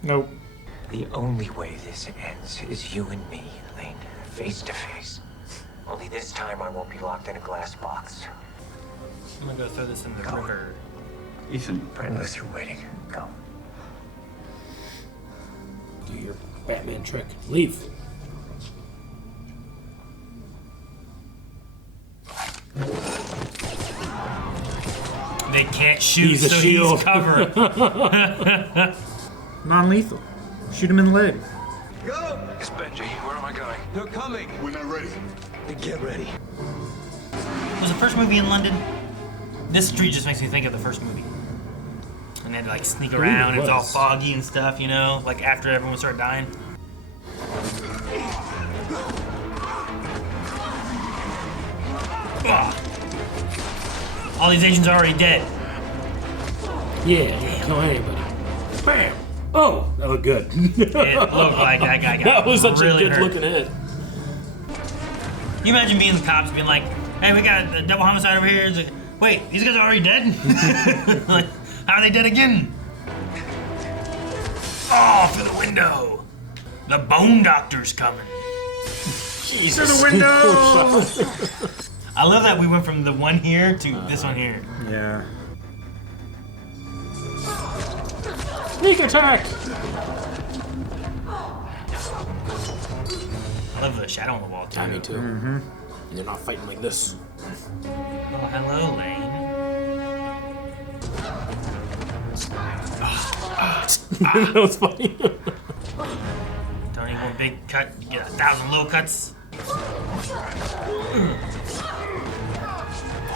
Nope. The only way this ends is you and me, Lane, face to face. Only this time I won't be locked in a glass box. I'm gonna go throw this in the river. Ethan, Brandless, you're waiting. Go. Do your Batman trick. Leave. They can't shoot, He's a so shield. he's covered. Non-lethal. Shoot him in the leg. Go! It's Benji. Where am I going? They're coming. We're not ready. Then get ready. Was the first movie in London? This street just makes me think of the first movie. And they had to like sneak around. It was all foggy and stuff, you know, like after everyone started dying. Ugh. All these agents are already dead. Yeah, kill anybody. Bam! Oh, that looked good. It looked like that guy got That was such really a good hurt. looking hit. Can you imagine being the cops being like, hey, we got a double homicide over here. It's like, wait, these guys are already dead? Like, how are they dead again? Oh, through the window. The bone doctor's coming. Jesus. Through the window! I love that we went from the one here to this one here. Yeah. Sneak attack! I love the shadow on the wall, too. Yeah, me too. Mm-hmm. And they're not fighting like this. Oh, hello, Lane. That was funny. Don't need one big cut, you get 1,000 little cuts.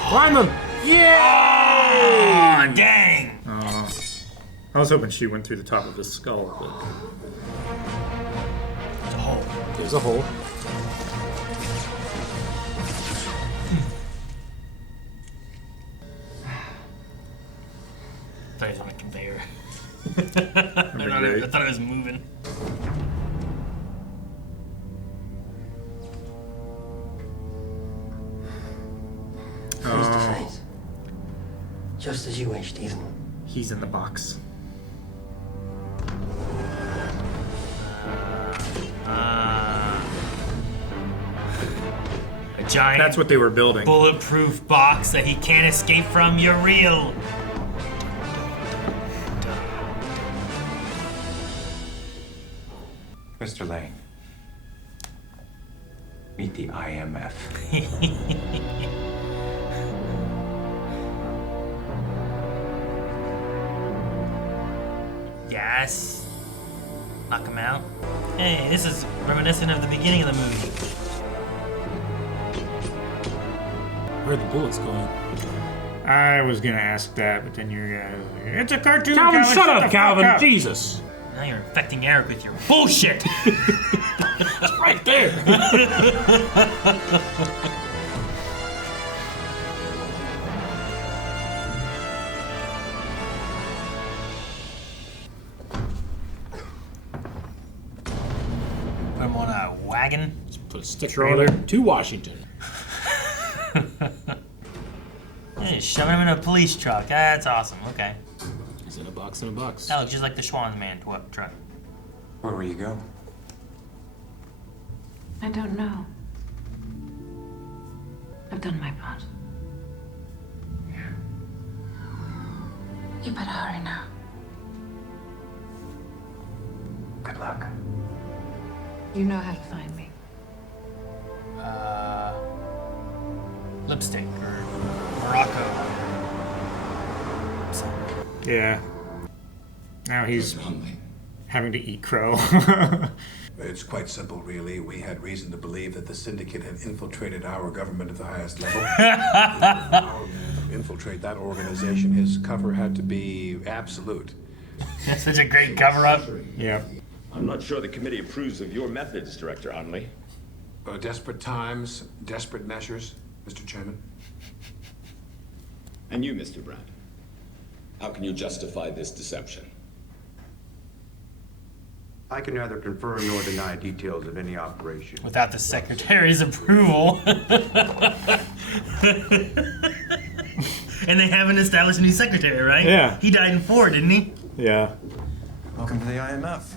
Climb them! Yeah! Oh, dang! I was hoping she went through the top of his skull. But... There's a hole. There's a hole. I thought he was on a conveyor. I thought it was moving. Face to face. Just as you wished, Ethan. He's in the box. A giant That's what they were building. bulletproof box that he can't escape from. You're real. Mr. Lane, meet the IMF. Yes. Knock him out. Hey, this is reminiscent of the beginning of the movie. Where are the bullets going? I was gonna ask that, but then you guys, it's a cartoon. Calvin, shut up, the Calvin! fuck up. Jesus! Now you're infecting Eric with your bullshit. It's right there. Put him on a wagon. Just put a stick Trailer. trailer to Washington. Hey, shove him in a police truck. That's awesome. Okay. He's in a box in a box. That looks just like the Schwan's man truck. Where will you go? I don't know. I've done my part. You better hurry now. Good luck. You know how to find me. Lipstick or Morocco. Yeah. Now he's having to eat crow. It's quite simple, really. We had reason to believe that the syndicate had infiltrated our government at the highest level. To infiltrate that organization, his cover had to be absolute. That's such a great cover-up. Yeah. I'm not sure the committee approves of your methods, Director Hunley. Desperate times, desperate measures, Mr. Chairman. And you, Mr. Brandt. How can you justify this deception? I can neither confirm nor deny details of any operation. Without the secretary's approval. And they haven't established a new secretary, right? Yeah. He died in 4, didn't he? Yeah. Welcome to the IMF,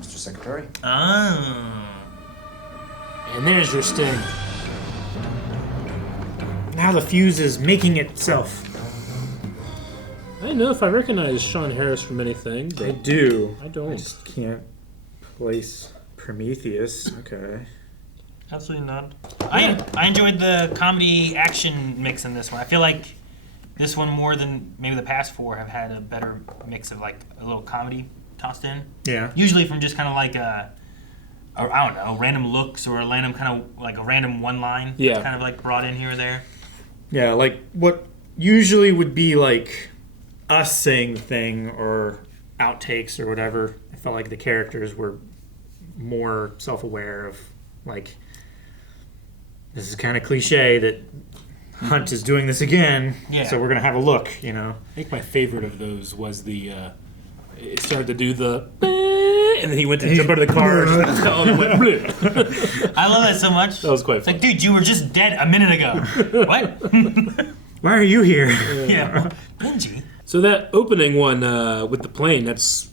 Mr. Secretary. Oh. And there's your sting. Now the fuse is making itself. I don't know if I recognize Sean Harris from anything, but I do. I don't. I just can't place Prometheus. Okay. Absolutely not. I enjoyed the comedy action mix in this one. I feel like this one more than maybe the past 4 have had a better mix of like a little comedy tossed in. Yeah. Usually from just kind of like I don't know, random looks or a random kind of like a random one line. Yeah. That's kind of like brought in here or there. Yeah, like what usually would be like us saying the thing or outtakes or whatever. I felt like the characters were more self-aware of, like, this is kind of cliche that Hunt is doing this again, so we're going to have a look, you know. I think my favorite of those was the, it started to do the, and then he went to jump out of the car. And it went bleh. I love that so much. That was quite It's fun. like, dude, you were just dead a minute ago. What? Why are you here? Yeah. Benji. So that opening one with the plane, that's,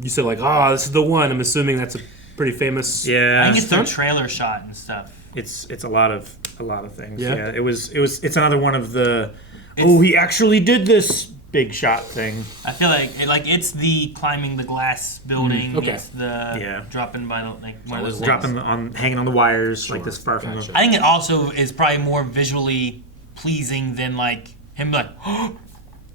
you said like, oh, this is the one. I'm assuming that's a pretty famous. Yeah. I think it's their trailer shot and stuff. It's a lot of things. Yeah. Yeah. It's another one of the he actually did this big shot thing. I feel like it's the climbing the glass building. Okay. It's the dropping by the one of those dropping things. hanging on the wires like this far from the. I think it also is probably more visually pleasing than like him like.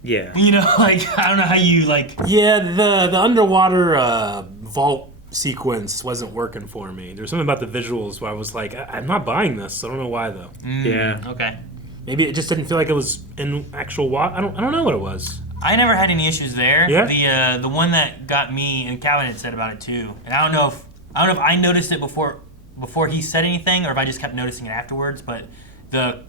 Yeah. You know, like I don't know how you like. Yeah, the underwater vault sequence wasn't working for me. There's something about the visuals where I was like, I'm not buying this. I don't know why though. Yeah. Okay. Maybe it just didn't feel like it was in actual water. I don't know what it was. I never had any issues there. Yeah? The one that got me, and Calvin had said about it too. And I don't know if I noticed it before he said anything, or if I just kept noticing it afterwards. But the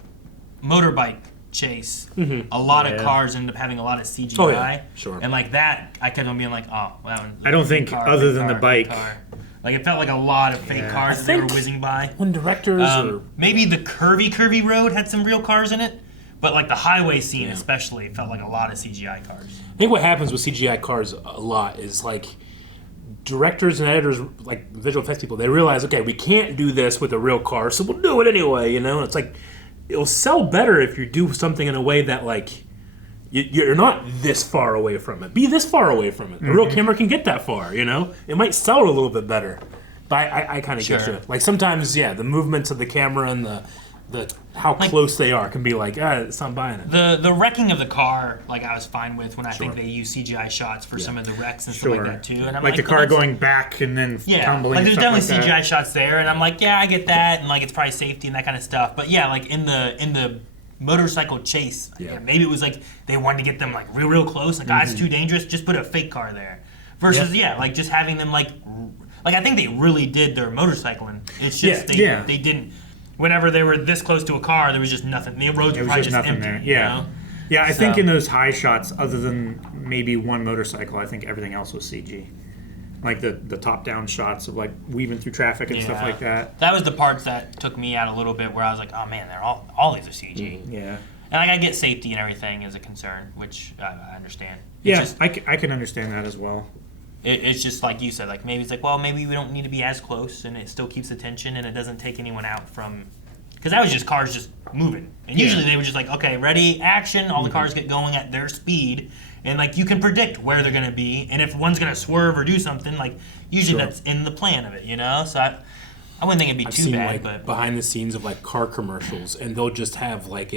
motorbike chase, a lot of cars end up having a lot of CGI. Oh, yeah. Sure. And like that, I kept on being like, oh, that one. I don't think other than the bike. Like it felt like a lot of fake cars that they were whizzing by. When directors maybe the curvy road had some real cars in it, but like the highway scene especially felt like a lot of CGI cars. I think what happens with CGI cars a lot is like directors and editors, like visual effects people, they realize, okay, we can't do this with a real car, so we'll do it anyway, you know? It's like, it'll sell better if you do something in a way that like, you're not this far away from it. Be this far away from it. A real camera can get that far, you know? It might sell a little bit better. But I kind of get you. Like sometimes, the movements of the camera and the how close they are can be like, it's not buying it. The wrecking of the car, like I was fine with when I think they use CGI shots for some of the wrecks and stuff like that too. And I'm like the car going back and then tumbling. Like there's and definitely stuff like CGI shots there, and I'm like, yeah, I get that, and like it's probably safety and that kind of stuff. But yeah, like in the motorcycle chase, maybe it was like they wanted to get them like real close. Like, it's too dangerous. Just put a fake car there. Versus like just having them like I think they really did their motorcycling. It's just they didn't. Whenever they were this close to a car, there was just nothing. The roads were probably just nothing empty. there. Yeah. You know? Yeah, I think in those high shots, other than maybe one motorcycle, I think everything else was CG. Like the top-down shots of like weaving through traffic and stuff like that. That was the parts that took me out a little bit, where I was like, oh man, they're all these are CG. Yeah. And like I get safety and everything as a concern, which I understand. I can understand that as well. It's just like you said, like maybe it's like, well, maybe we don't need to be as close, and it still keeps the tension, and it doesn't take anyone out from, because that was just cars just moving, and usually they were just like, okay, ready, action, all the cars get going at their speed, and like you can predict where they're gonna be, and if one's gonna swerve or do something, like usually that's in the plan of it, you know. So I wouldn't think it'd be I've too seen bad, like but behind the scenes of like car commercials, and they'll just have like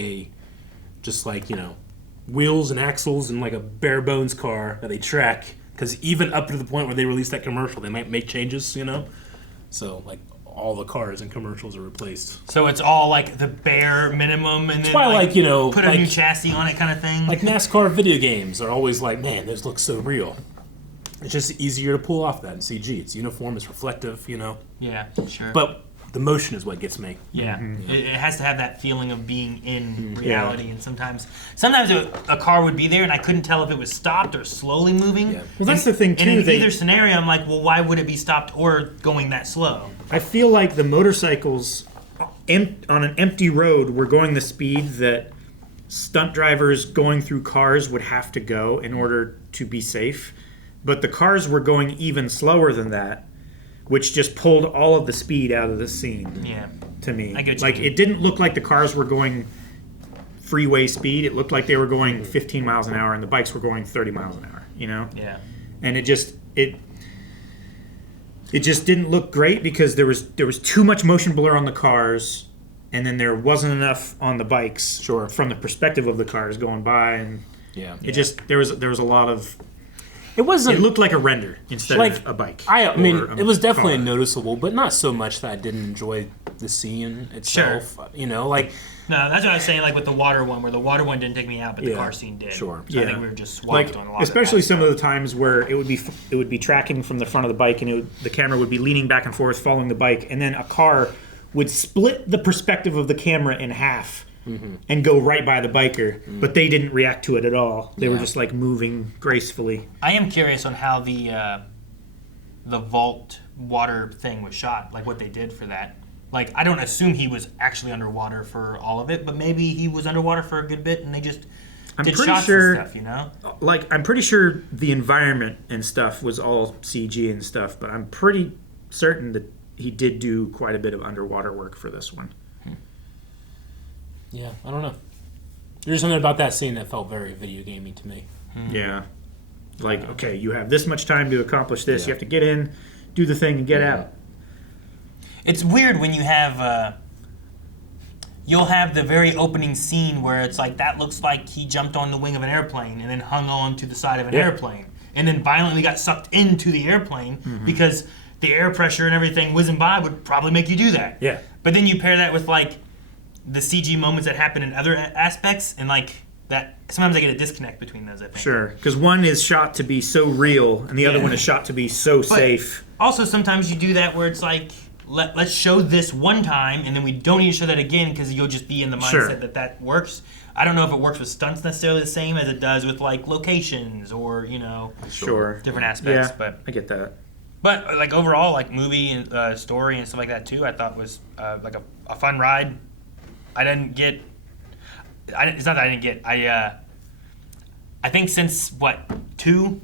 wheels and axles and like a bare bones car that they track. Because even up to the point where they release that commercial, they might make changes, you know? So, like, all the cars and commercials are replaced. So it's all, like, the bare minimum, and then, like, you know, put a new chassis on it kind of thing? Like, NASCAR video games are always like, man, this looks so real. It's just easier to pull off that in CG. It's uniform, it's reflective, you know? Yeah, sure. But the motion is what gets me. Yeah, it has to have that feeling of being in reality, and sometimes a car would be there, and I couldn't tell if it was stopped or slowly moving. Well, that's the thing, too. And in either scenario, I'm like, well, why would it be stopped or going that slow? I feel like the motorcycles on an empty road were going the speed that stunt drivers going through cars would have to go in order to be safe. But the cars were going even slower than that, which just pulled all of the speed out of the scene. Yeah. To me. I get you. Like, it didn't look like the cars were going freeway speed. It looked like they were going 15 miles an hour and the bikes were going 30 miles an hour, you know? Yeah. And it just didn't look great because there was too much motion blur on the cars, and then there wasn't enough on the bikes from the perspective of the cars going by, and there was a lot of. It looked like a render instead of a bike. I mean, it was definitely noticeable, but not so much that I didn't enjoy the scene itself. Sure. You know, like No, that's what I was saying, like with the water one, where the water one didn't take me out, but the Yeah. car scene did. Sure. So I think we were just swapped Like, on a lot especially of that some of the times where it would be tracking from the front of the bike, and the camera would be leaning back and forth, following the bike, and then a car would split the perspective of the camera in half and go right by the biker, but they didn't react to it at all. They were Yeah. just like moving gracefully. I am curious on how the vault water thing was shot, like what they did for that. Like, I don't assume he was actually underwater for all of it, but maybe he was underwater for a good bit, and they just did shots and stuff, you know? Like, I'm pretty sure the environment and stuff was all CG and stuff, but I'm pretty certain that he did do quite a bit of underwater work for this one. Yeah, I don't know. There's something about that scene that felt very video gamey to me. Yeah. Like, okay, you have this much time to accomplish this. You have to get in, do the thing, and get out. It's weird when you have, you'll have the very opening scene where it's like, that looks like he jumped on the wing of an airplane and then hung on to the side of an airplane. And then violently got sucked into the airplane because the air pressure and everything whizzing by would probably make you do that. Yeah. But then you pair that with like the CG moments that happen in other aspects, and like that, sometimes I get a disconnect between those, I think. Sure, because one is shot to be so real, and the other one is shot to be so safe. Also, sometimes you do that where it's like, let's show this one time, and then we don't need to show that again because you'll just be in the mindset that works. I don't know if it works with stunts necessarily the same as it does with like locations or, you know, different aspects. Yeah, but I get that. But like overall, like movie and story and stuff like that too, I thought was like a fun ride. It's not that I didn't get. I think since 2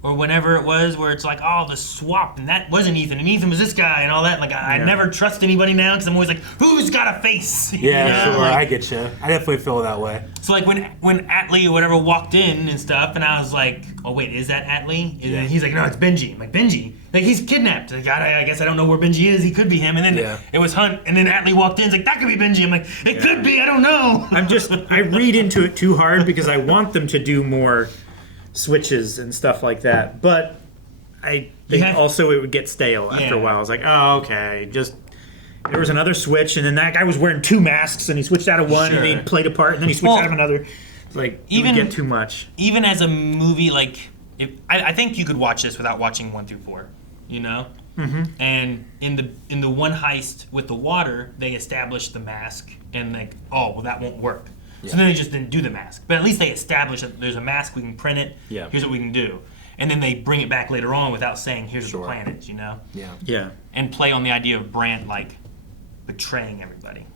or whenever it was, where it's like, oh, the swap, and that wasn't Ethan, and Ethan was this guy, and all that. Like, I never trust anybody now because I'm always like, who's got a face? Yeah, You know? sure. Like, I get you. I definitely feel that way. so like when Atlee or whatever walked in and stuff, and I was like, oh wait, is that Atlee? And then he's like, no, it's Benji. I'm like, Benji? Like, he's kidnapped. Like, I guess I don't know where Benji is. He could be him. And then it was Hunt, and then Atlee walked in. It's like, that could be Benji. I'm like, it could be. I don't know. I read into it too hard because I want them to do more switches and stuff like that, but I think also it would get stale after a while. I was like, oh, okay, just there was another switch, and then that guy was wearing 2 masks, and he switched out of one, and he played a part, and then he switched out of another. It's like, it would get too much. Even as a movie, like, I think you could watch this without watching 1 through 4, you know? And in the one heist with the water, they established the mask, and like, oh, well, that won't work. So then they just didn't do the mask. But at least they established that there's a mask, we can print it, here's what we can do. And then they bring it back later on without saying, here's what the plan is, you know? Yeah. And play on the idea of Brand, like, betraying everybody.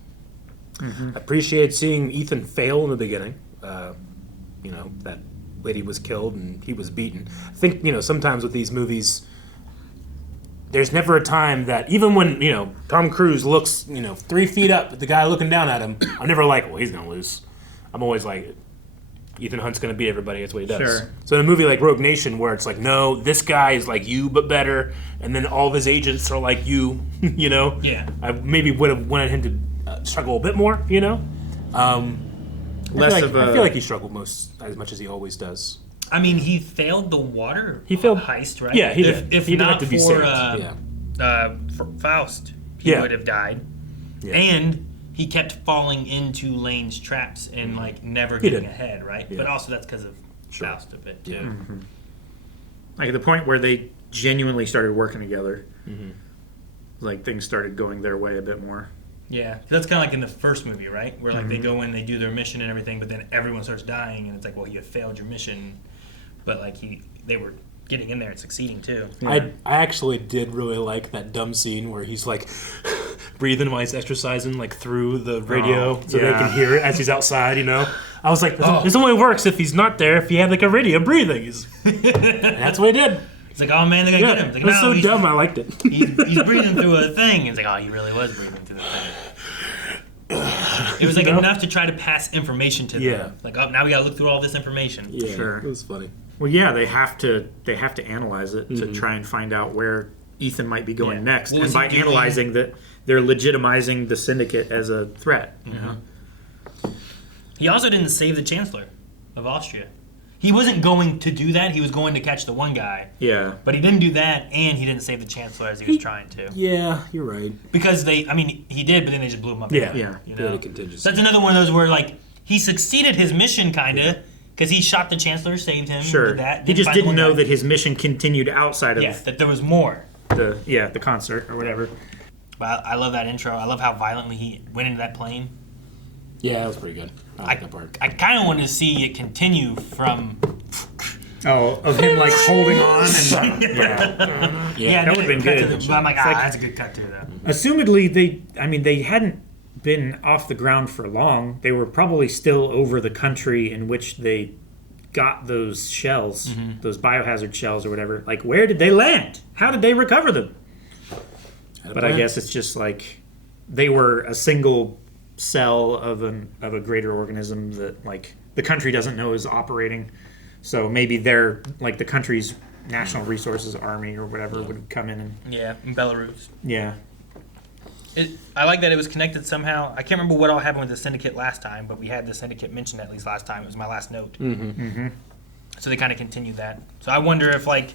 I appreciate seeing Ethan fail in the beginning. You know, that lady was killed and he was beaten. I think, you know, sometimes with these movies, there's never a time that, even when, you know, Tom Cruise looks, you know, 3 feet up at the guy looking down at him, I'm never like, well, he's going to lose. I'm always like, Ethan Hunt's going to beat everybody. That's what he does. Sure. So in a movie like Rogue Nation, where it's like, no, this guy is like you, but better, and then all of his agents are like you, you know? Yeah. I maybe would have wanted him to struggle a bit more, you know? I feel like he struggled as much as he always does. I mean, he failed the water heist, right? Yeah, he did. If He did not have to be for saved. Faust, he would have died. Yeah. And he kept falling into Lane's traps and like never He getting did. ahead, right? Yeah. But also that's because of Faust a bit too. Like at the point where they genuinely started working together, like things started going their way a bit more. Yeah, that's kind of like in the first movie, right? Where like they go in, they do their mission and everything, but then everyone starts dying, and it's like, well, you failed your mission, but like they were getting in there and succeeding too. I actually did really like that dumb scene where he's like breathing while he's exercising, like through the radio, so they can hear it as he's outside. You know, I was like, this only works if he's not there. If he had like a radio breathing, and that's what he did. It's like, oh man, they gotta get him. It's like, it was so he's, dumb. I liked it. he's breathing through a thing. It's like, oh, he really was breathing through the thing. It was like enough to try to pass information to them. Like, oh, now we gotta look through all this information. Yeah, Sure. It was funny. Well, yeah, they have to analyze it to try and find out where Ethan might be going next, and by analyzing that, they're legitimizing the syndicate as a threat. You know. He also didn't save the Chancellor of Austria. he wasn't going to do that. He was going to catch the one guy. Yeah. But he didn't do that, and he didn't save the Chancellor as he was trying to. Yeah, you're right. Because he did, but then they just blew him up. Yeah, anyway, yeah. You know? Contingency. So that's another one of those where, like, he succeeded his mission, kind of, because he shot the Chancellor, saved him. Sure. Did that, He just find the didn't one know guy. that his mission continued outside of Yeah, that there was more. the concert or whatever. But I love that intro. I love how violently he went into that plane. Yeah, that was pretty good. I like that part. I kind of wanted to see it continue from. Oh, of him like holding on and Yeah, that would have been good. But I'm like, that's a good cut too, though. Assumedly, they hadn't been off the ground for long. They were probably still over the country in which they got those shells, those biohazard shells or whatever. Like, where did they land? How did they recover them? But I guess it's just like they were a single cell of a greater organism that like the country doesn't know is operating. So maybe they're like the country's national resources army or whatever would come in and in Belarus. Yeah. I like that it was connected somehow. I can't remember what all happened with the Syndicate last time, but we had the Syndicate mentioned at least last time. It was my last note. So they kind of continued that. So I wonder if like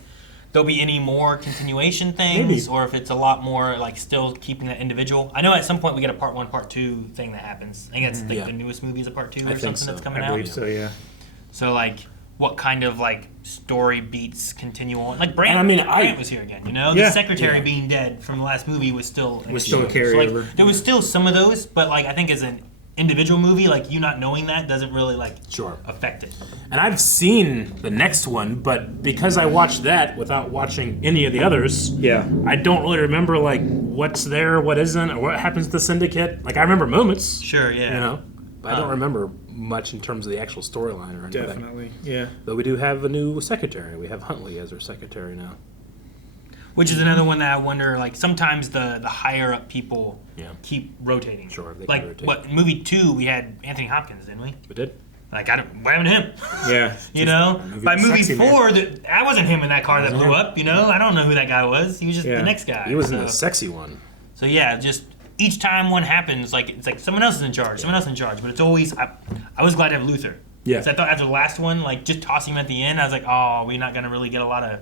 there'll be any more continuation things, or if it's a lot more like still keeping that individual. I know at some point we get a part 1, part 2 thing that happens. I think it's like the newest movie is a part 2 or something that's coming out. I believe so, yeah. So like, what kind of like story beats continue on? Like Brant was here again. You know, the secretary being dead from the last movie was still a carryover. So, like, there was still some of those, but like I think as an individual movie, like you not knowing that doesn't really like affect it. And I've seen the next one, but because I watched that without watching any of the others, I don't really remember like what's there, what isn't, or what happens to the Syndicate. Like I remember moments. Sure, yeah. You know, but I don't remember much in terms of the actual storyline or anything. Definitely, yeah. Though we do have a new secretary. We have Huntley as our secretary now. Which is another one that I wonder, like, sometimes the higher up people keep rotating. Sure, they like, can rotate. What, in movie 2, we had Anthony Hopkins, didn't we? We did. Like, what happened to him? Yeah. You know? By movie sexy 4, that wasn't him in that car that blew up, you know? I don't know who that guy was. He was just the next guy. He was in the sexy one. So, yeah, just each time one happens, like, it's like someone else is in charge, someone else is in charge. But it's always, I was glad to have Luther. Yeah. So I thought after the last one, like, just tossing him at the end, I was like, oh, we're not going to really get a lot of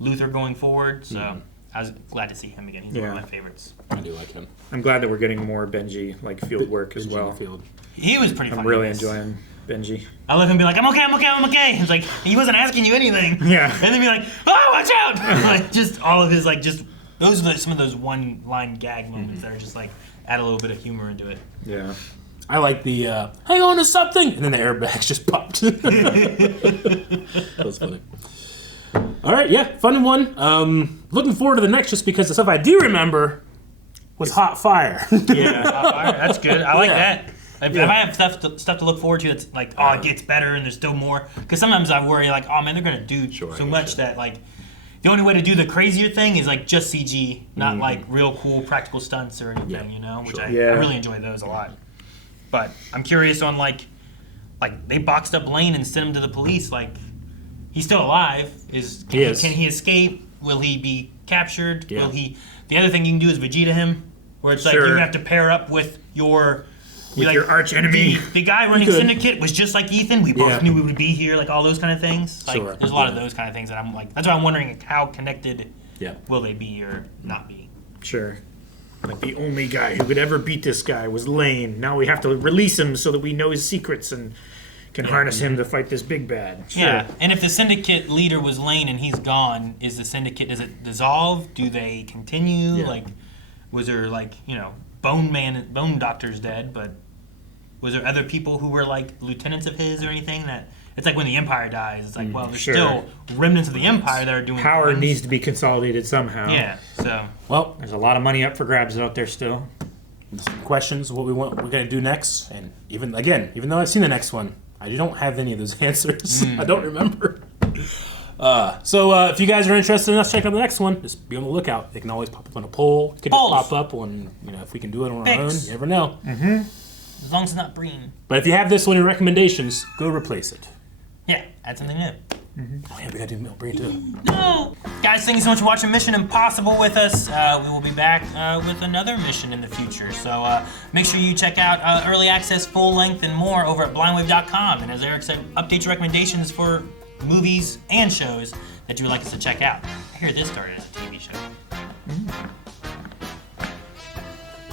Luther going forward. So I was glad to see him again. He's one of my favorites. I do like him. I'm glad that we're getting more Benji like field work as well. He was pretty funny. I'm really enjoying Benji. I love him be like, I'm okay. It's like, he wasn't asking you anything. Yeah. And then be like, oh, watch out! Like, just all of his, like, just, those are some of those one-line gag moments that are just, like, add a little bit of humor into it. Yeah. I like the, hang on to something! And then the airbags just popped. That was funny. All right, yeah, fun one. Looking forward to the next just because the stuff I do remember was Hot Fire. Yeah, Hot Fire, that's good. I like that. If I have stuff to look forward to that's like, oh, it gets better and there's still more. Because sometimes I worry, like, oh, man, they're going to do so much that, like, the only way to do the crazier thing is, like, just CG, not, like, real cool practical stunts or anything, you know? Which I really enjoy those a lot. But I'm curious on, like they boxed up Lane and sent him to the police. Like, he's still alive. Can he escape? Will he be captured? Yeah. Will he... The other thing you can do is Vegeta him, where it's like you have to pair up with your... your arch enemy. The guy running Syndicate was just like Ethan. We both knew we would be here, like all those kind of things. Like, there's a lot of those kind of things that I'm like... That's why I'm wondering how connected will they be or not be. Sure. Like, the only guy who could ever beat this guy was Lane. Now we have to release him so that we know his secrets and can harness him to fight this big bad. Sure. Yeah, and if the Syndicate leader was Lane and he's gone, is the Syndicate, does it dissolve? Do they continue? Yeah. Like, was there, like, you know, Bone Doctor's dead, but was there other people who were, like, lieutenants of his or anything that... It's like when the Empire dies. It's like, well, there's still remnants of the Empire that are doing power things. needs to be consolidated somehow. Yeah, so... Well, there's a lot of money up for grabs out there still. Some questions, what we're going to do next. And even though I've seen the next one, I don't have any of those answers. I don't remember. So if you guys are interested in us checking out the next one, just be on the lookout. It can always pop up on a poll. It could just pop up on, if we can do it on our own. You never know. Mm-hmm. As long as it's not Breen. But if you have this one in recommendations, go replace it. Yeah, add something new. Oh yeah, we got to do Breen too. No! Guys, thank you so much for watching Mission Impossible with us. We will be back with another mission in the future. So make sure you check out early access, full length, and more over at blindwave.com. And as Eric said, update your recommendations for movies and shows that you would like us to check out. I hear this started as a TV show.